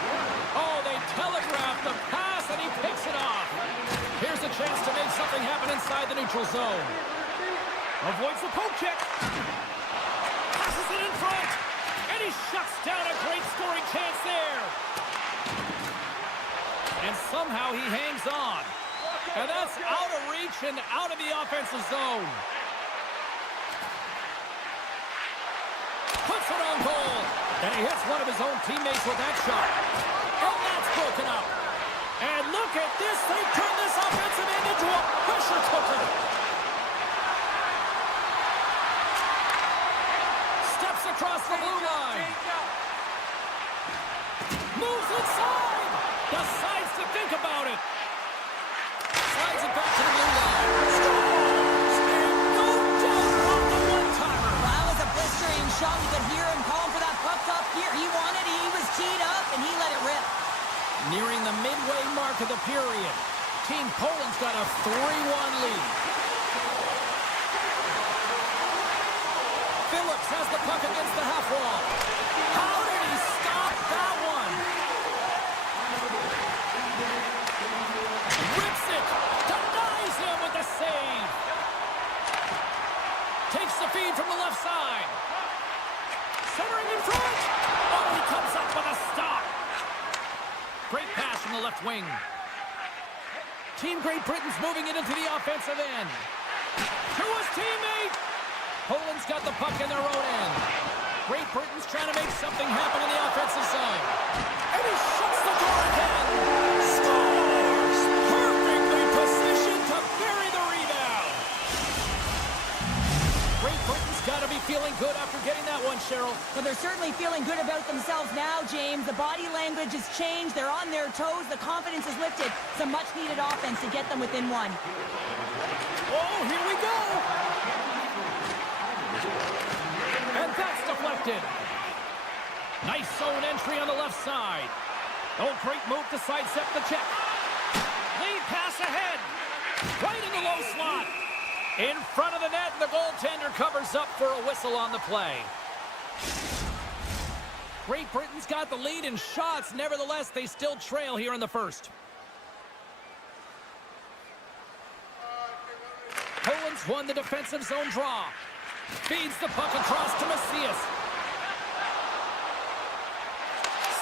Oh, they telegraphed the pass, and he picks it off. Here's a chance to make something happen inside the neutral zone. Avoids the poke check. Passes it in front. And he shuts down a great scoring chance there. And somehow he hangs on. And that's out of reach and out of the offensive zone. Puts it on goal. And he hits one of his own teammates with that shot. And that's broken up. And look at this. They've turned this offensive end into a pressure cooker. Steps across the blue line. Moves inside. Decides to think about it. Slides it back to the blue line. Scores! And no doubt off the one-timer. Well, that was a blistering shot. You could hear him calling for that puck up here. He wanted it. He was teed up, and he let it rip. Nearing the midway mark of the period. Team Poland's got a 3-1 lead. Phillips has the puck against the half wall. How did he stop that one? Rips it. Denies him with the save. Takes the feed from the left side. Centering in front. Oh, he comes up with a stop. Great pass from the left wing. Team Great Britain's moving it into the offensive end. To his teammate. Poland's got the puck in their own end. Great Britain's trying to make something happen in the offensive zone. And he shuts the door again. Scores! Perfectly positioned to bury the rebound. Great Britain's got to be feeling good after getting that one, Cheryl. Well, they're certainly feeling good about themselves now, James. The body language has changed. They're on their toes. The confidence is lifted. Some much-needed offense to get them within one. Oh, here we go. And that's deflected. Nice zone entry on the left side. Oh, great move to sidestep the check. Lead pass ahead. Right in the low slot. In front of the net, and the goaltender covers up for a whistle on the play. Great Britain's got the lead in shots. Nevertheless, they still trail here in the first. Poland's won the defensive zone draw. Feeds the puck across to Macias.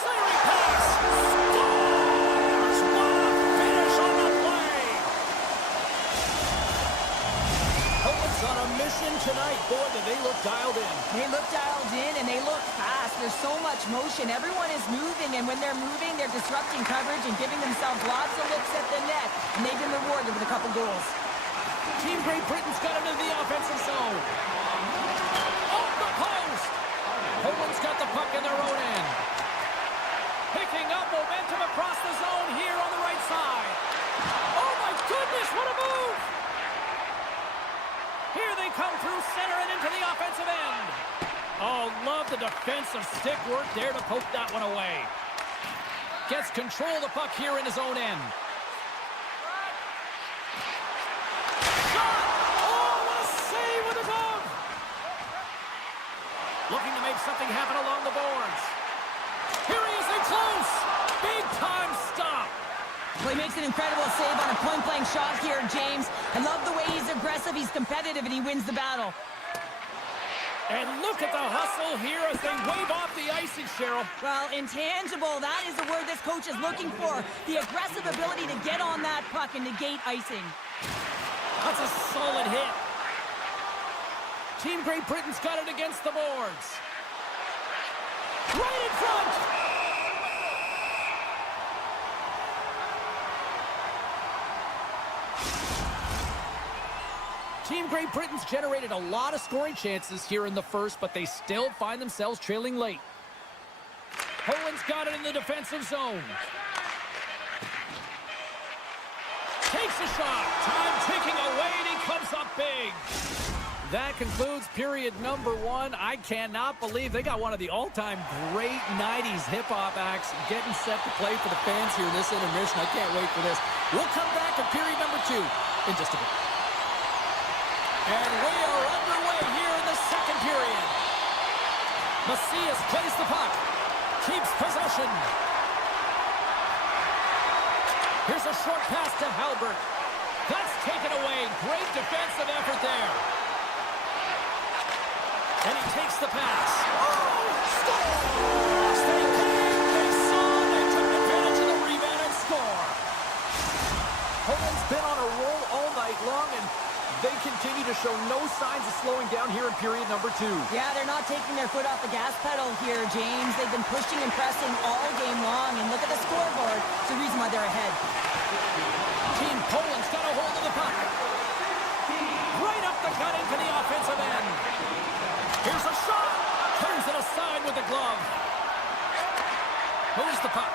Centering pass. Scores! What a finish on the play! Poland's on a mission tonight. Boy, do they look dialed in. They look dialed in, and they look fast. There's so much motion. Everyone is moving, and when they're moving, they're disrupting coverage and giving themselves lots of looks at the net, and they've been rewarded with a couple goals. Team Great Britain's got him into the offensive zone. Off the post! Poland's got the puck in their own end. Picking up momentum across the zone here on the right side. Oh my goodness, what a move! Here they come through center and into the offensive end. Oh, love the defensive stick work there to poke that one away. Gets control of the puck here in his own end. Shot! Oh, what a save with the glove! Looking to make something happen along the boards. Here he is in close! Big time stop! Well, he makes an incredible save on a point-blank shot here, James. I love the way he's aggressive, he's competitive, and he wins the battle. And look at the hustle here as they wave off the icing, Cheryl. Well, intangible, that is the word this coach is looking for. The aggressive ability to get on that puck and negate icing. That's a solid hit. Team Great Britain's got it against the boards. Right in front! Team Great Britain's generated a lot of scoring chances here in the first, but they still find themselves trailing late. Poland's got it in the defensive zone. Takes a shot. Time ticking away, and he comes up big. That concludes period number one. I cannot believe they got one of the all-time great 90s hip-hop acts getting set to play for the fans here in this intermission. I can't wait for this. We'll come back to period number two in just a bit. And we are underway here in the second period. Macias plays the puck. Keeps possession. Here's a short pass to Halbert. That's taken away. Great defensive effort there. And he takes the pass. Oh, scores! They came, they saw, they took advantage of the rebound and score. Poland's been on a roll all night long, and they continue to show no signs of slowing down here in period number two. Yeah, they're not taking their foot off the gas pedal here, James. They've been pushing and pressing all game long, and look at the scoreboard. It's the reason why they're ahead. Team Poland's got a hold of the puck. Right up the gut into the offensive end. Here's a shot. Turns it aside with the glove. Moves the puck.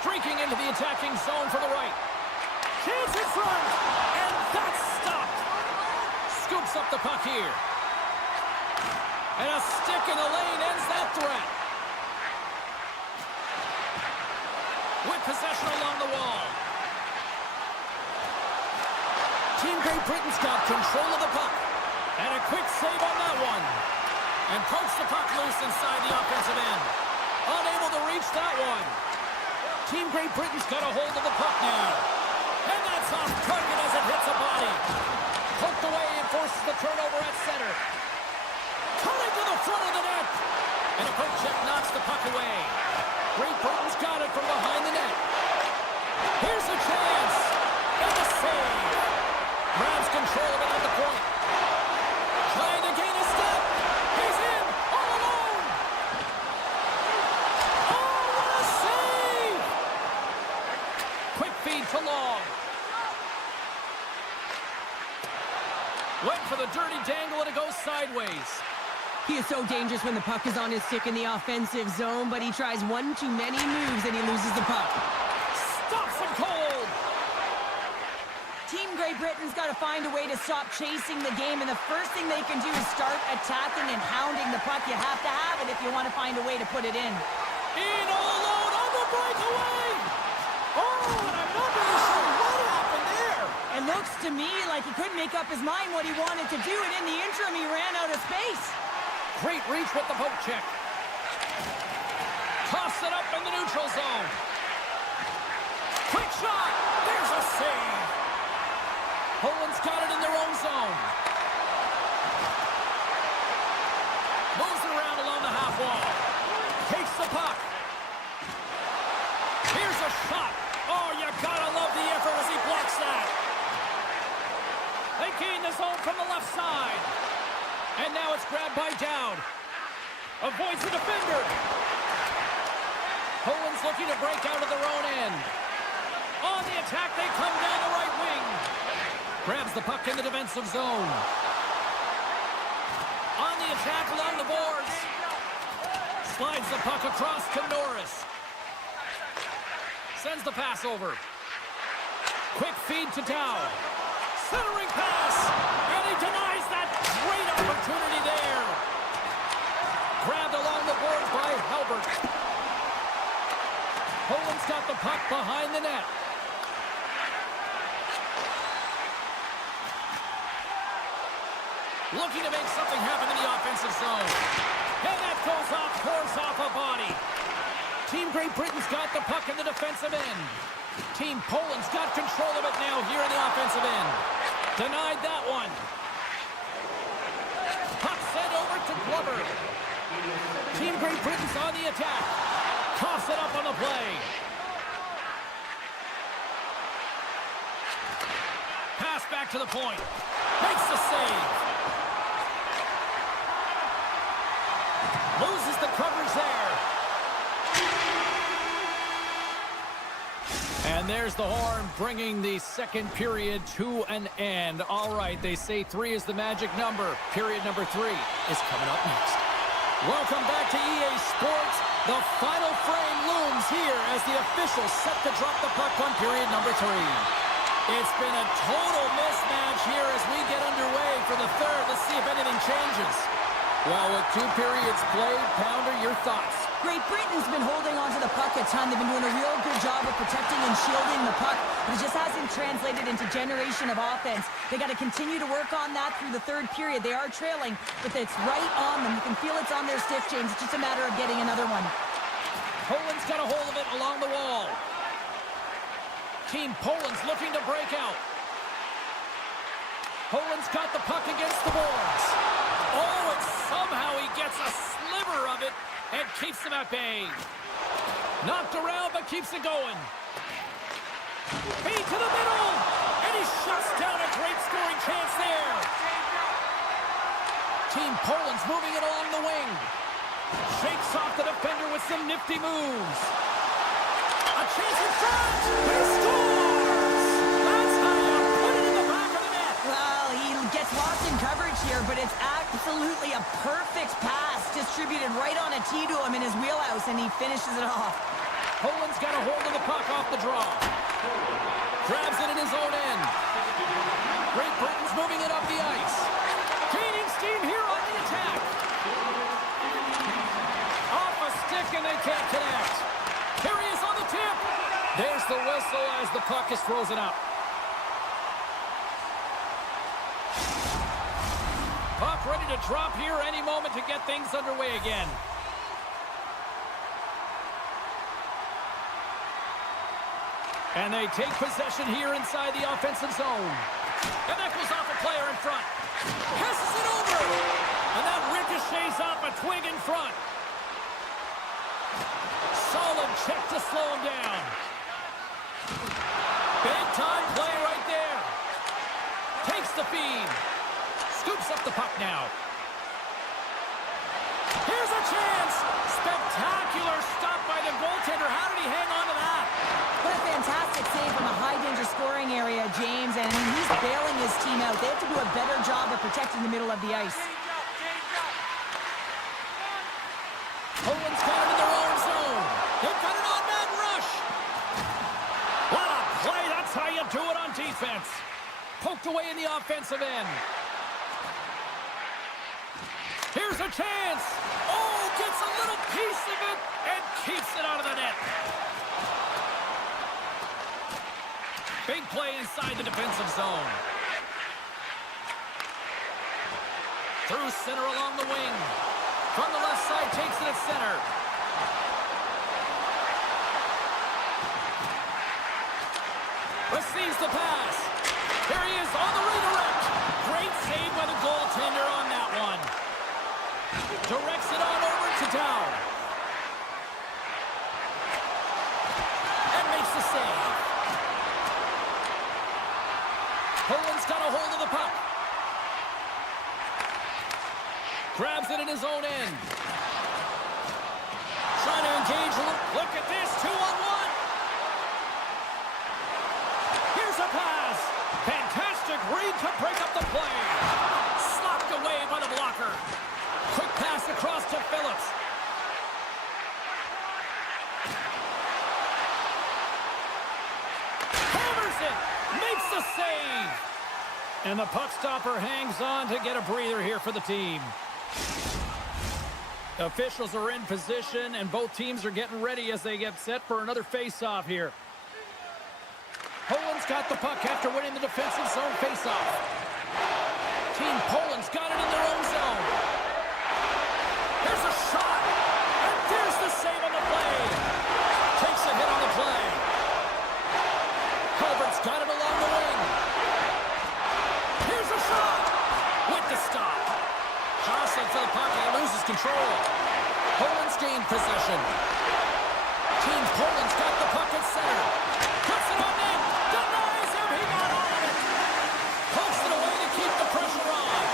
Streaking into the attacking zone from the right. Chance in front. And that's stopped. Scoops up the puck here. And a stick in the lane ends that threat. With possession along the wall. Team Great Britain's got control of the puck. And a quick save on that one. And pokes the puck loose inside the offensive end. Unable to reach that one. Team Great Britain's got a hold of the puck now. And that's off target as it hits a body. Poked away and forces the turnover at center. Coming to the front of the net. And a poke check knocks the puck away. Great Britain's got it from behind the net. Here's a chance. And a save. Grabs control of it at the point. Trying to gain a step. He's in all alone. Oh, what a save. Quick feed to Long. Went for the dirty dangle and it goes sideways. He is so dangerous when the puck is on his stick in the offensive zone, but he tries one too many moves and he loses the puck. Stops him cold. Team Great Britain's got to find a way to stop chasing the game, and the first thing they can do is start attacking and hounding the puck. You have to have it if you want to find a way to put it in. In all alone on the breakaway. Oh, and I'm not really sure what happened there. It looks to me like he couldn't make up his mind what he wanted to do, and in the interim, he ran out of space. Great reach with the poke check. Toss it up in the neutral zone. Quick shot. There's a save. Poland's got it in their own zone. Moves it around along the half wall. Takes the puck. Here's a shot. Oh, you gotta love the effort as he blocks that. They gain the zone from the left side. And now it's grabbed by Dowd. Avoids the defender. Poland's looking to break out of their own end. On the attack, they come down the right wing. Grabs the puck in the defensive zone. On the attack along the boards. Slides the puck across to Norris. Sends the pass over. Quick feed to Dow. Centering pass. And he denies that great opportunity there. Grabbed along the boards by Halbert. Poland's got the puck behind the net. Looking to make something happen in the offensive zone. And that goes off, course off a body. Team Great Britain's got the puck in the defensive end. Team Poland's got control of it now here in the offensive end. Denied that one. Puck sent over to Glover. Team Great Britain's on the attack. Coughs it up on the play. Pass back to the point. Makes the save. Loses the coverage there. And there's the horn, bringing the second period to an end. All right, they say 3 is the magic number. Period number 3 is coming up next. Welcome back to EA Sports. The final frame looms here as the officials set to drop the puck on period number 3. It's been a total mismatch here as we get underway for the third. Let's see if anything changes. Well, with 2 periods played, Pounder, your thoughts? Great Britain's been holding on to the puck a ton. They've been doing a real good job of protecting and shielding the puck, but it just hasn't translated into generation of offense. They got to continue to work on that through the third period. They are trailing, but it's right on them. You can feel it's on their stick, James. It's just a matter of getting another one. Poland's got a hold of it along the wall. Team Poland's looking to break out. Poland's got the puck against the boards. Oh, and somehow he gets a sliver of it and keeps them at bay. Knocked around, but keeps it going. Feed to the middle, and he shuts down a great scoring chance there. Team Poland's moving it along the wing. Shakes off the defender with some nifty moves. A chance in front. He scores! That's how you put it in the back of the net. Well, he gets lost in coverage here, but it's absolutely a perfect pass distributed right on a tee to him in his wheelhouse, and he finishes it off. Poland's got a hold of the puck off the draw. Grabs it in his own end. Great Britain's moving it up the ice. Gaining steam here on the attack. Off a stick, and they can't connect. Here he is on the tip. There's the whistle as the puck is frozen up. Puck ready to drop here any moment to get things underway again. And they take possession here inside the offensive zone. And that goes off a player in front. Passes it over. And that ricochets off a twig in front. Solid check to slow him down. Big time play right there. Takes the feed. Scoops up the puck now. Here's a chance. Spectacular stop by the goaltender. How did he hang on to that? What a fantastic save from a high-danger scoring area, James. And he's bailing his team out. They have to do a better job of protecting the middle of the ice. Poland's got it in their own zone. They've got an on-man rush. What a play. That's how you do it on defense. Poked away in the offensive end. Here's a chance. Oh, gets a little piece of it and keeps it out of the net. Big play inside the defensive zone. Through center along the wing. From the left side, takes it at center. Receives the pass. Here he is on the redirect. Great save by the goaltender on that one. Directs it on over to Dow. And makes the save. Poland's got a hold of the puck. Grabs it in his own end. Trying to engage a little. Look at this, 2-on-1. Here's a pass. Fantastic read to break up the play. Slopped away by the blocker. Quick pass across to Phillips. Hammers it. Makes the save. And the puck stopper hangs on to get a breather here for the team. Officials are in position, and both teams are getting ready as they get set for another face-off here. Poland's got the puck after winning the defensive zone face-off. Team Poland's got it in their own zone. There's a shot, and there's the save on the play. Takes a hit on the play. Culvert's got it along the wing. Here's a shot with the stop. Jostling for the puck and loses control. Poland's gained possession. Team Poland's got the puck at center. Puts it on net. Denies him. He got all of it. Pokes it away to keep the pressure on.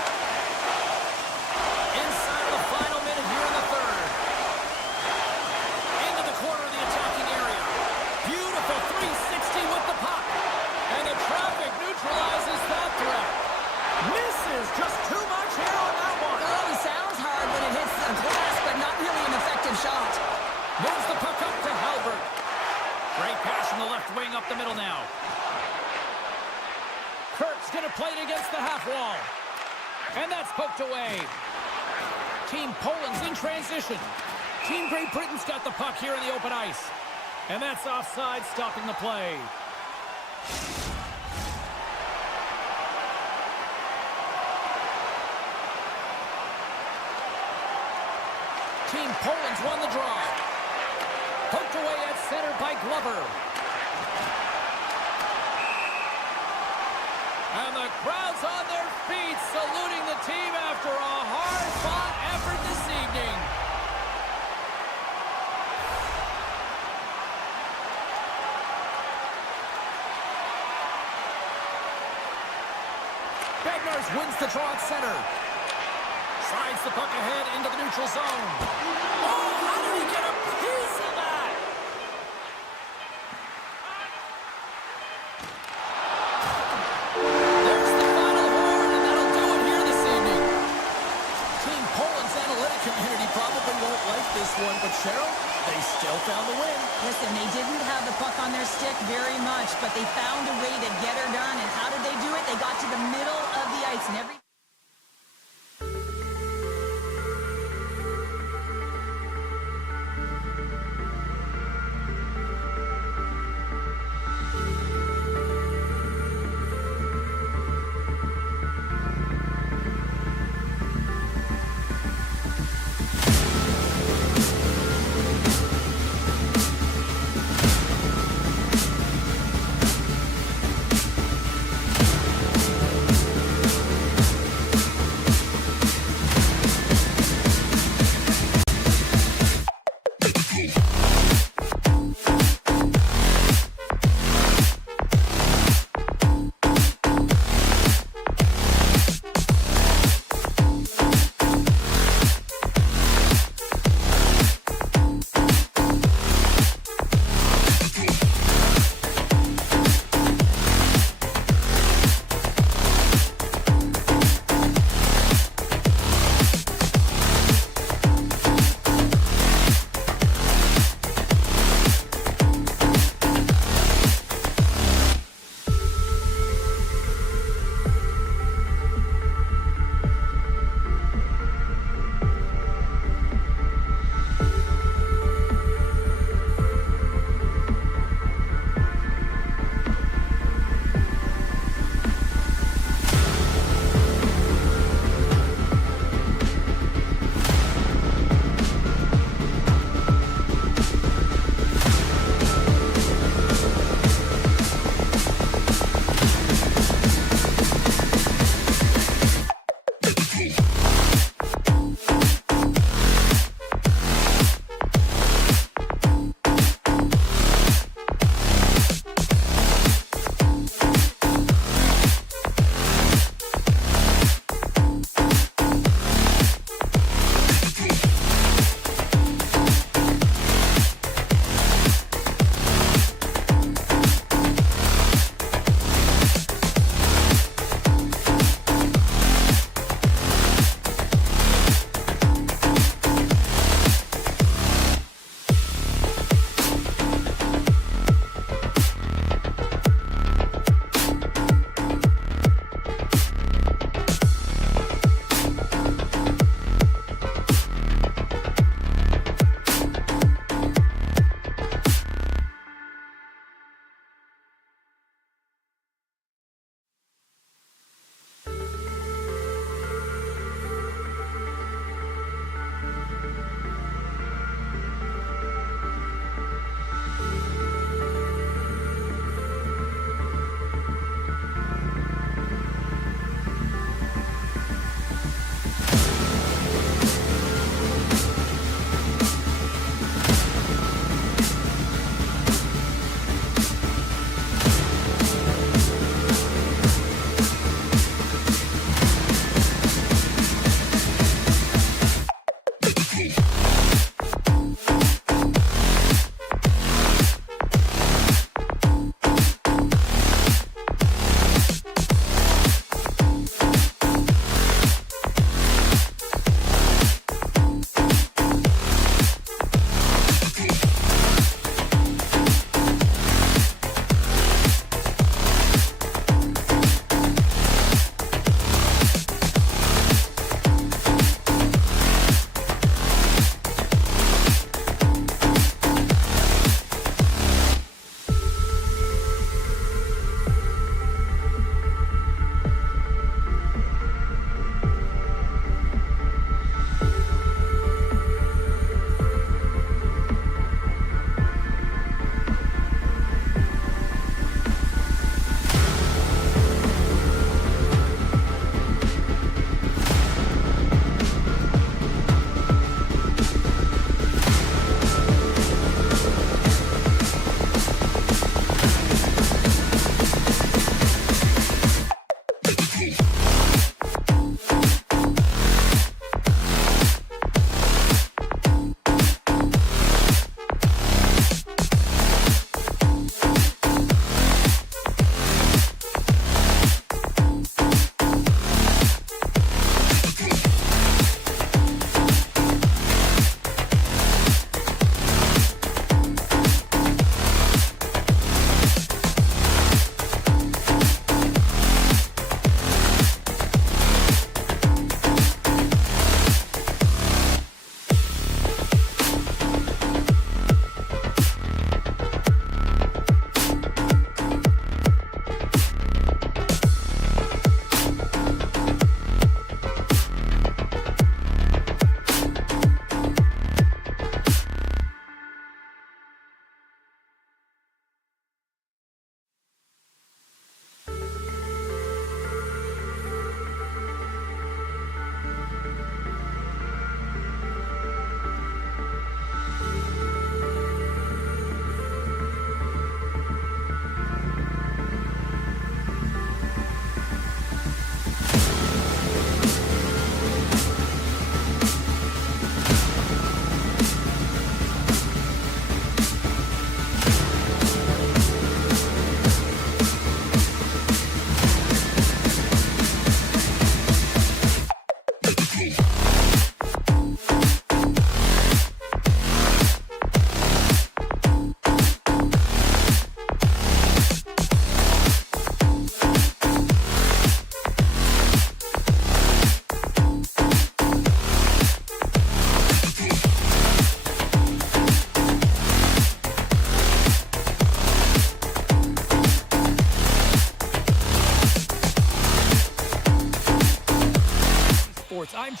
Inside of the final minute here in the third. Into the corner of the attacking area. Beautiful 360 with the puck. And the traffic neutralizes that threat. Misses just too much here on that one. Oh, he sounds hard when it hits the glass, but not really an effective shot. Moves the puck up to Halbert. Great pass from the left wing up the middle now. Kirk's going to play it against the half wall. And that's poked away. Team Poland's in transition. Team Great Britain's got the puck here in the open ice. And that's offside, stopping the play. Team Poland's won the draw. Poked away at center by Glover. And the crowd's on their feet, saluting the team after a hard-fought effort this evening. Bednarz wins the draw at center. Slides the puck ahead into the neutral zone. Oh, how did he get a piece of that? There's the final horn, and that'll do it here this evening. Team Poland's analytic community probably won't like this one, but Cheryl, they still found the win. Listen, they didn't have the puck on their stick very much, but they found a way to get her done. And how did they do it? They got to the middle of the ice, and every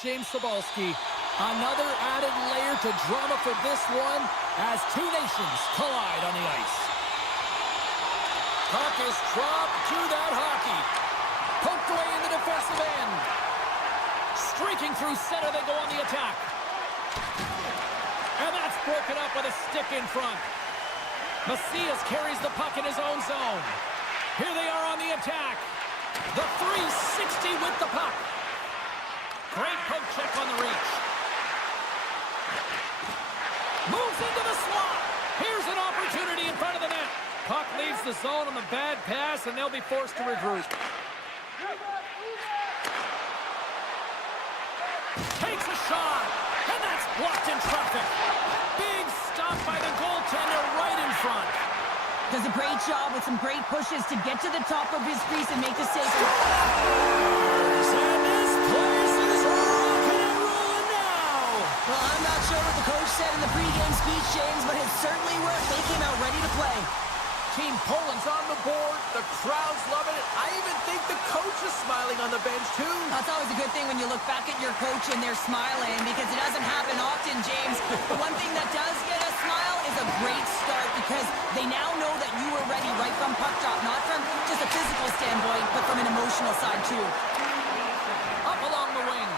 James Cebulski. Another added layer to drama for this one as two nations collide on the ice. Puck is dropped to that hockey. Poked away in the defensive end. Streaking through center, they go on the attack. And that's broken up with a stick in front. Macias carries the puck in his own zone. Here they are on the attack. The 360 with the puck. Great poke check on the reach. Moves into the slot. Here's an opportunity in front of the net. Puck leaves the zone on the bad pass, and they'll be forced to regroup. Takes a shot, and that's blocked in traffic. Big stop by the goaltender right in front. Does a great job with some great pushes to get to the top of his crease and make the save. And this place is rocking and rolling now. Well, I'm not sure what the coach said in the pregame speech, James, but it certainly worked. They came out ready to play. Team Poland's on the board. The crowd's loving it. I even think the coach is smiling on the bench, too. That's always a good thing when you look back at your coach and they're smiling, because it doesn't happen often, James. The one thing that does get a smile is a great start, because they now know that you were ready right from puck drop, not from just a physical standpoint, but from an emotional side, too. Up along the wing.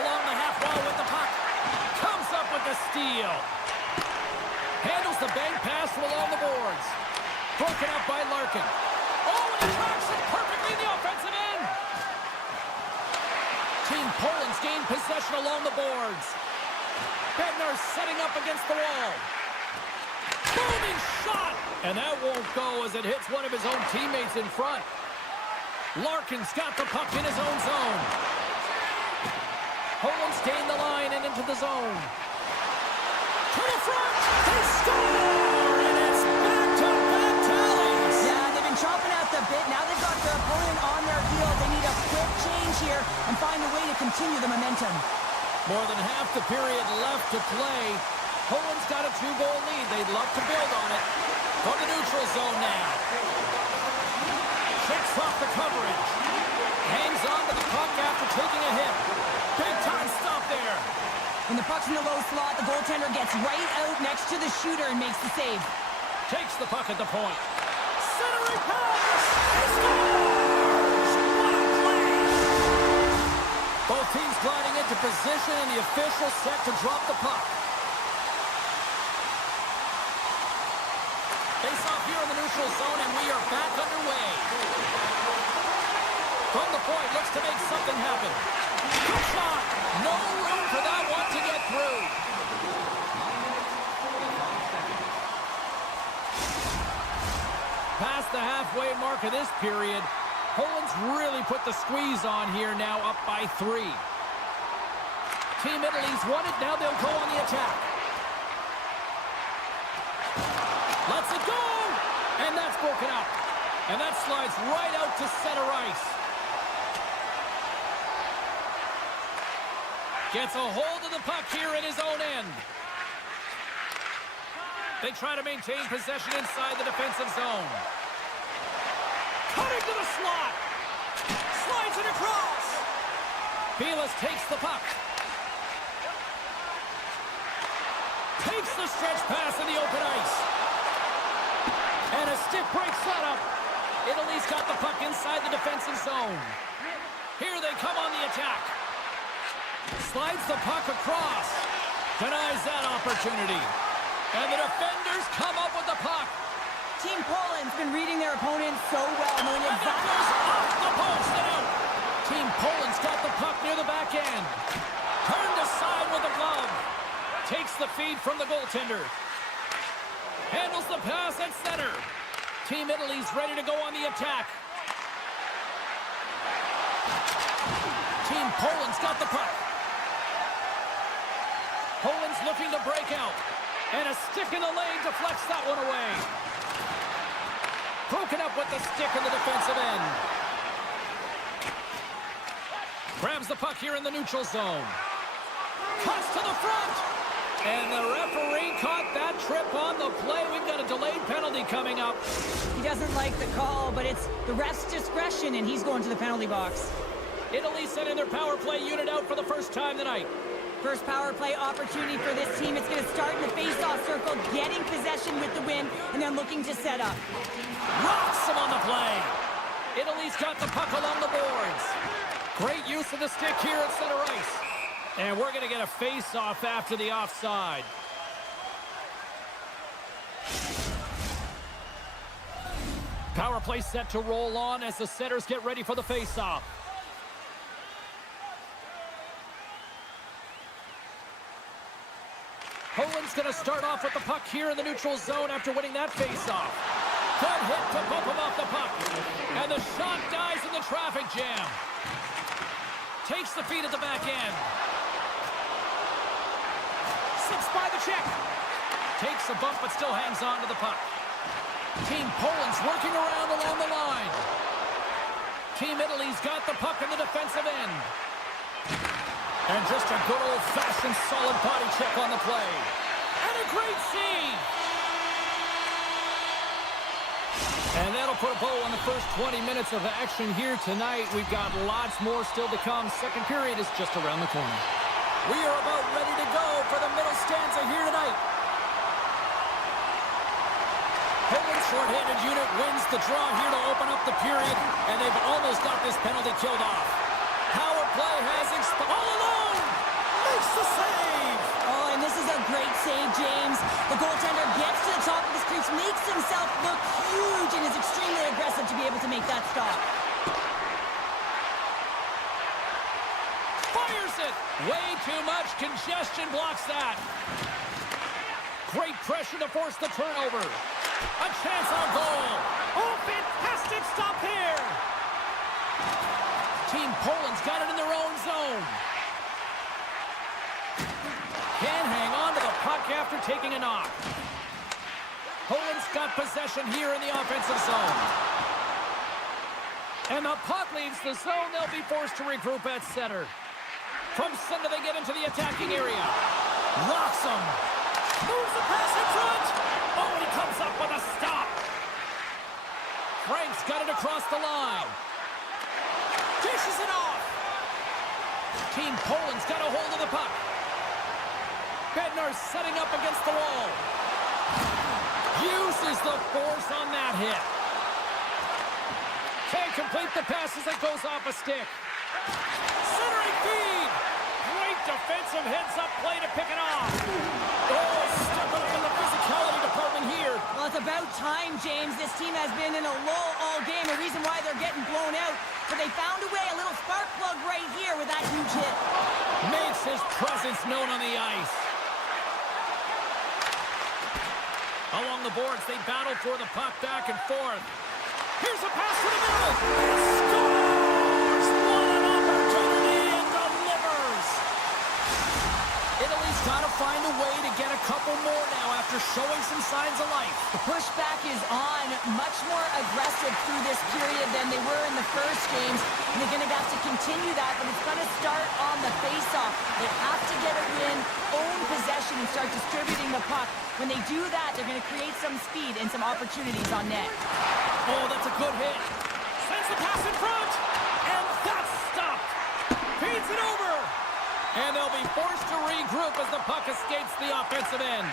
Along the half wall with the puck. Comes up with the steal. Handles the bank pass from along the boards. Broken up by Larkin. Oh, and he tracks it perfectly in the offensive end. Team Team Poland's gained possession along the boards. Bednar setting up against the wall. Booming shot! And that won't go as it hits one of his own teammates in front. Larkin's got the puck in his own zone. Poland's gained the line and into the zone. To the front! They score! And it's back-to-back tallies! Yeah, they've been chopping at the bit. Now they've got their opponent on their heels. They need a quick change here and find a way to continue the momentum. More than half the period left to play. Poland's got a 2-goal lead. They'd love to build on it. From the neutral zone now. Checks off the coverage. Hangs on to the puck after taking a hit. Big time stop there. When the puck's in the low slot, the goaltender gets right out next to the shooter and makes the save. Takes the puck at the point. Centering pass! He scores! What a play! Both teams gliding into position and the official set to drop the puck. Face off here in the neutral zone and we are back underway. From the point, looks to make something happen. Good shot! No room for that one to get through. Past the halfway mark of this period, Poland's really put the squeeze on here, now up by 3. Team Italy's won it, now they'll go on the attack. Lets it go! And that's broken up. And that slides right out to center ice. Gets a hold of the puck here in his own end. They try to maintain possession inside the defensive zone. Cutting to the slot. Slides it across. Belis takes the puck. Takes the stretch pass in the open ice. And a stick break setup. Italy's got the puck inside the defensive zone. Here they come on the attack. Slides the puck across. Denies that opportunity. And the defenders come up with the puck. Team Poland's been reading their opponent so well, knowing exactly... Off the post and out. Team Poland's got the puck near the back end. Turned aside with a glove. Takes the feed from the goaltender. Handles the pass at center. Team Italy's ready to go on the attack. Team Poland's got the puck. Poland's looking to break out. And a stick in the lane deflects that one away. Broken up with the stick in the defensive end. Grabs the puck here in the neutral zone. Cuts to the front. And the referee caught that trip on the play. We've got a delayed penalty coming up. He doesn't like the call, but it's the ref's discretion, and he's going to the penalty box. Italy sending their power play unit out for the first time tonight. First power play opportunity for this team. It's going to start in the face-off circle, getting possession with the win, and then looking to set up. Rocks him on the play. Italy's got the puck along the boards. Great use of the stick here at center ice. And we're going to get a face-off after the offside. Power play set to roll on as the setters get ready for the face-off. Poland's going to start off with the puck here in the neutral zone after winning that face-off. Good hit to bump him off the puck. And the shot dies in the traffic jam. Takes the feed at the back end. Slips by the check. Takes a bump but still hangs on to the puck. Team Poland's working around along the line. Team Italy's got the puck in the defensive end. And just a good old-fashioned solid body check on the play. And a great save. And that'll put a bow on the first 20 minutes of action here tonight. We've got lots more still to come. Second period is just around the corner. We are about ready to go for the middle stanza here tonight. Poland's short-handed unit wins the draw here to open up the period, and they've almost got this penalty killed off. Power play has expired. All alone! Makes the save! Oh, and this is a great save, James. The goaltender gets to the top of his crease, makes himself look huge, and is extremely aggressive to be able to make that stop. it. Way too much congestion blocks that. Great pressure to force the turnover. A chance on goal. Oh, fantastic stop there. Team Poland's got it in their own zone. Can't hang on to the puck after taking a knock. Poland's got possession here in the offensive zone. And the puck leaves the zone. They'll be forced to regroup at center. From center, they get into the attacking area. Locks them. Moves the pass in front. Oh, and he comes up with a stop. Frank's got it across the line. Dishes it off. Team Poland's got a hold of the puck. Bednar's setting up against the wall. Uses the force on that hit. Can't complete the pass as it goes off a stick. Centering feed. Great defensive heads-up play to pick it off. Oh, stepping up in the physicality department here. Well, it's about time, James. This team has been in a lull all game. The reason why they're getting blown out. But they found a way, a little spark plug right here with that huge hit. Makes his presence known on the ice. Along the boards, they battle for the puck back and forth. Here's a pass to the middle. Scores! What an opportunity and delivers. Italy's got to find a way to get a couple more now after showing some signs of life. The pushback is on, much more aggressive through this period than they were in the first games. And they're going to have to continue that, but it's going to start on the face-off. They have to get a win, own possession, and start distributing the puck. When they do that, they're going to create some speed and some opportunities on net. Oh, that's a good hit. Sends the pass in front. And that's stopped. Feeds it over. And they'll be forced to regroup as the puck escapes the offensive end.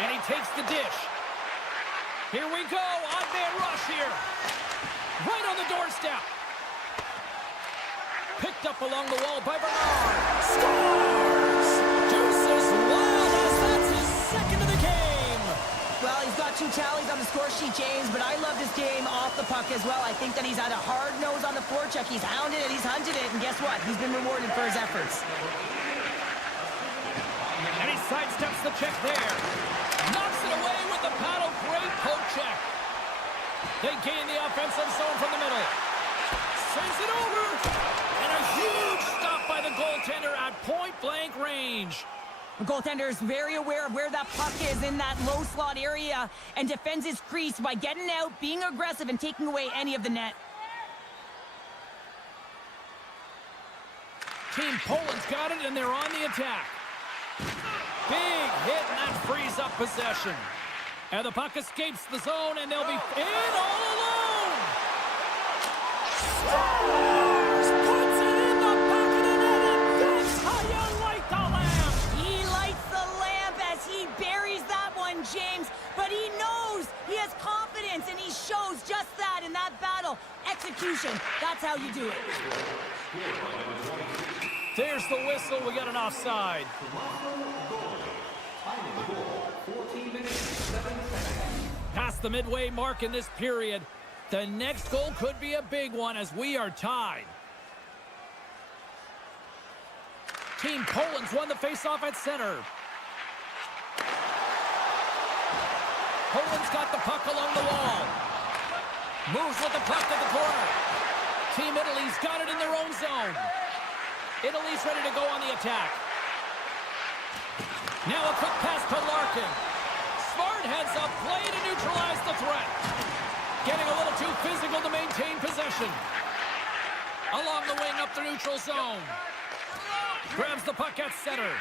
And he takes the dish. Here we go. Odd man rush here. Right on the doorstep. Picked up along the wall by Bernard. Scores! Deuces wild as that's his second of the game. Well, he's got 2 tallies on the score sheet, James, but I love his game off the puck as well. I think that he's had a hard nose on the forecheck. He's hounded it, he's hunted it, and guess what? He's been rewarded for his efforts. And he sidesteps the check there. Knocks it away with the paddle. Great poke check. They gain the offensive zone from the middle. Sends it over. And a huge stop by the goaltender at point-blank range. The goaltender is very aware of where that puck is in that low slot area and defends his crease by getting out, being aggressive, and taking away any of the net. Team Poland's got it, and they're on the attack. Big hit, and that frees up possession. And the puck escapes the zone, and they'll be in all alone. Scores! Puts it in the back of the net, and that's how you light the lamp. He lights the lamp as he buries that one, James. But he knows he has confidence, and he shows just that in that battle. Execution, that's how you do it. There's the whistle. We got an offside. Past the midway mark in this period. The next goal could be a big one as we are tied. Team Poland's won the faceoff at center. Poland's got the puck along the wall. Moves with the puck to the corner. Team Italy's got it in their own zone. Italy's ready to go on the attack. Now a quick pass to Larkin. Smart heads up play to neutralize the threat. Getting a little too physical to maintain possession. Along the wing up the neutral zone. Grabs the puck at center.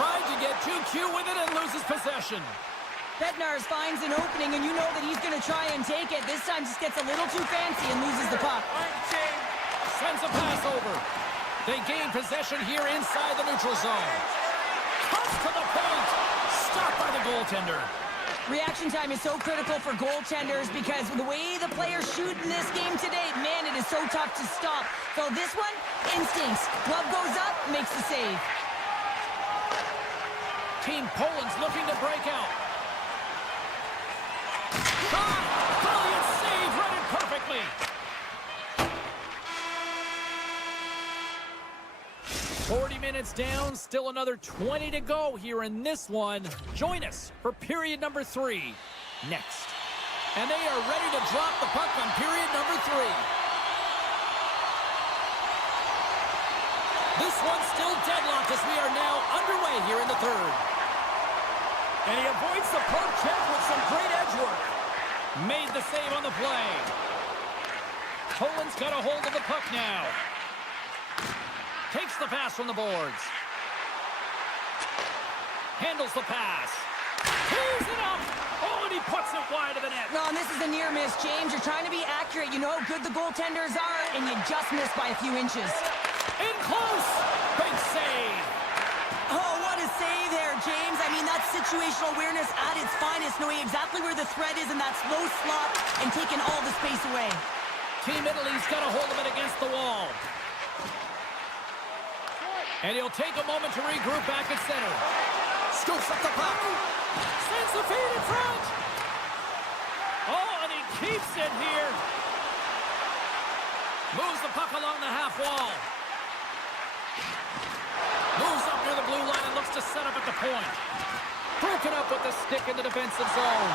Tried to get too cute with it and loses possession. Bednarz finds an opening, and you know that he's going to try and take it. This time just gets a little too fancy and loses the puck. Sends a pass over. They gain possession here inside the neutral zone. Cuts to the point. Stopped by the goaltender. Reaction time is so critical for goaltenders because the way the players shoot in this game today, man, it is so tough to stop. So this one, instincts. Glove goes up, makes the save. Team Poland's looking to break out. Shot! Brilliant save, read it perfectly. 40 minutes down, still another 20 to go here in this one. Join us for period number 3 next. And they are ready to drop the puck on period number 3. This one's still deadlocked as we are now underway here in the third. And he avoids the poke check with some great edge work. Made the save on the play. Poland's got a hold of the puck now. Takes the pass from the boards. Handles the pass. Tees it up. Oh, and he puts it wide of the net. No, and this is a near miss, James. You're trying to be accurate. You know how good the goaltenders are, and you just missed by a few inches. In close. Big save. Oh, what a save there, James. I mean, that's situational awareness at its finest, knowing exactly where the threat is in that slow slot and taking all the space away. Team Italy's got a hold of it against the wall. And he'll take a moment to regroup back at center. Scoops up the puck. Sends the feed in front. Oh, and he keeps it here. Moves the puck along the half wall. Moves up near the blue line and looks to set up at the point. Broken up with the stick in the defensive zone.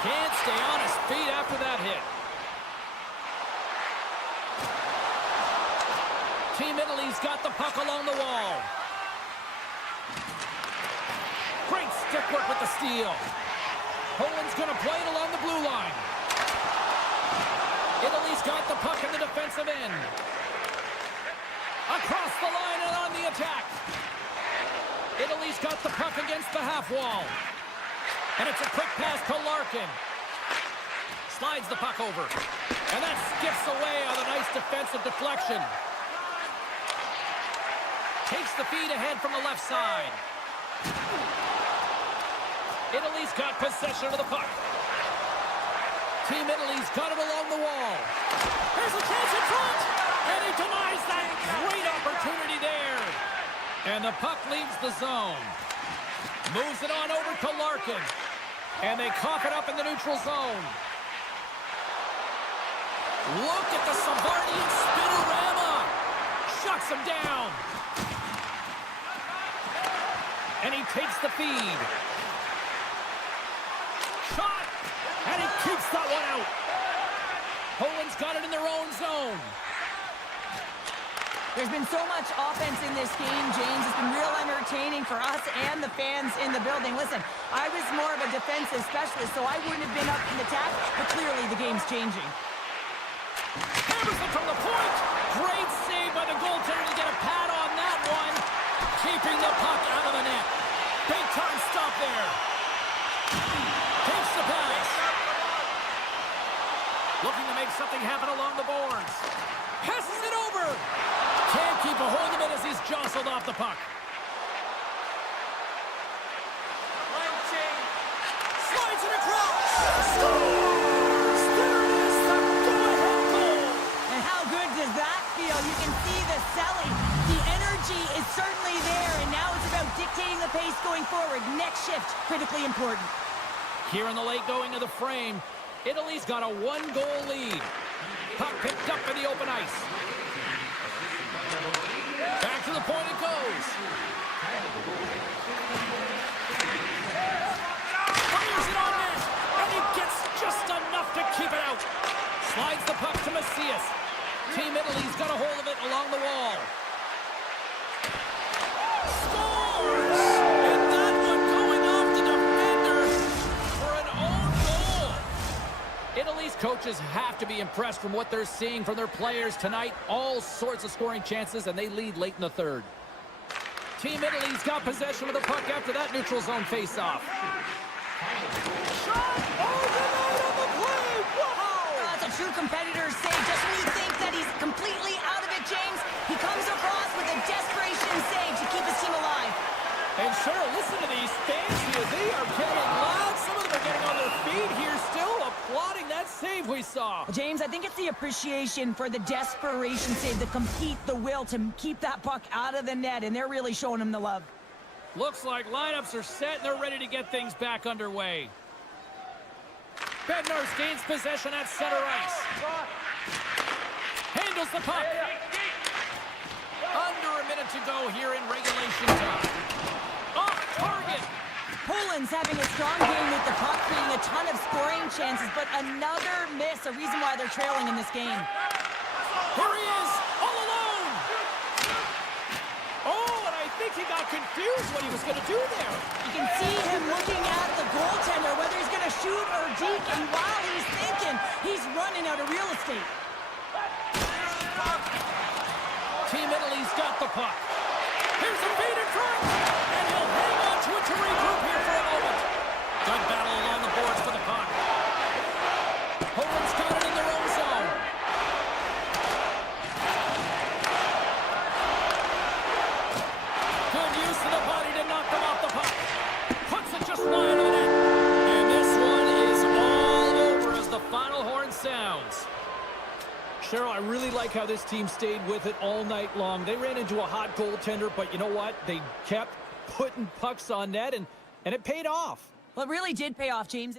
Can't stay on his feet after that hit. Team Italy's got the puck along the wall. Great stick work with the steal. Poland's going to play it along the blue line. Italy's got the puck in the defensive end. Across the line and on the attack. Italy's got the puck against the half wall. And it's a quick pass to Larkin. Slides the puck over. And that skips away on a nice defensive deflection. Takes the feed ahead from the left side. Italy's got possession of the puck. Team Italy's got it along the wall. There's a chance in front! And he denies that great opportunity there. And the puck leaves the zone. Moves it on over to Larkin. And they cough it up in the neutral zone. Look at the Savardian spinorama. Shuts him down. And he takes the feed. Shot! And he keeps that one out. Poland's got it in their own zone. There's been so much offense in this game, James. It's been real entertaining for us and the fans in the building. Listen, I was more of a defensive specialist, so I wouldn't have been up in attack, but clearly the game's changing. Hammers it from the point. Great save by the goaltender to get a pad on that one. Keeping the puck out of the net. Big time stop there. Takes the pass. Looking to make something happen along the boards. Passes it over. Can't keep a hold of it as he's jostled off the puck. Slides it across. Scores! There it is, the go-ahead goal. And how good does that feel? You can see the selling. The energy is certainly there, and now it's about dictating the pace going forward. Next shift, critically important. Here in the late going of the frame, Italy's got a 1-goal lead. Puck picked up in the open ice. Back to the point it goes. Fires it on net, and he gets just enough to keep it out. Slides the puck to Macias. Team Italy's got a hold of it along the wall. Scores! And that one going off the defender for an own goal. Italy's coaches have to be impressed from what they're seeing from their players tonight. All sorts of scoring chances, and they lead late in the third. Team Italy's got possession of the puck after that neutral zone face-off. Shot! Oh, denied on the play! Wow! That's a true competitor's save. Just when you think that he's completely out of it, James, he comes across with a desperation save to keep his team alive. And sure, listen to these fans here. They are getting loud. Some of them are getting on their feet here still, applauding that save we saw. James, I think it's the appreciation for the desperation save, the compete, the will to keep that puck out of the net, and they're really showing him the love. Looks like lineups are set and they're ready to get things back underway. Bednarz gains possession at center ice. Handles the puck. Under to go here in regulation time. Off target. Poland's having a strong game with the puck, creating a ton of scoring chances, but another miss, a reason why they're trailing in this game. Here he is, all alone. Oh, and I think he got confused what he was going to do there. You can see him looking at the goaltender, whether he's going to shoot or deke, and while he's thinking, he's running out of real estate. Team Italy's got the puck. Here's a feed in front, and he'll hang on to it to regroup here for a moment. Good battle along the boards for the puck. Poland's got it in their own zone. Good use of the body to knock them off the puck. Puts it just wide of the net. And this one is all over as the final horn sounds. Cheryl, I really like how this team stayed with it all night long. They ran into a hot goaltender, but you know what? They kept putting pucks on net, and it paid off. Well, it really did pay off, James.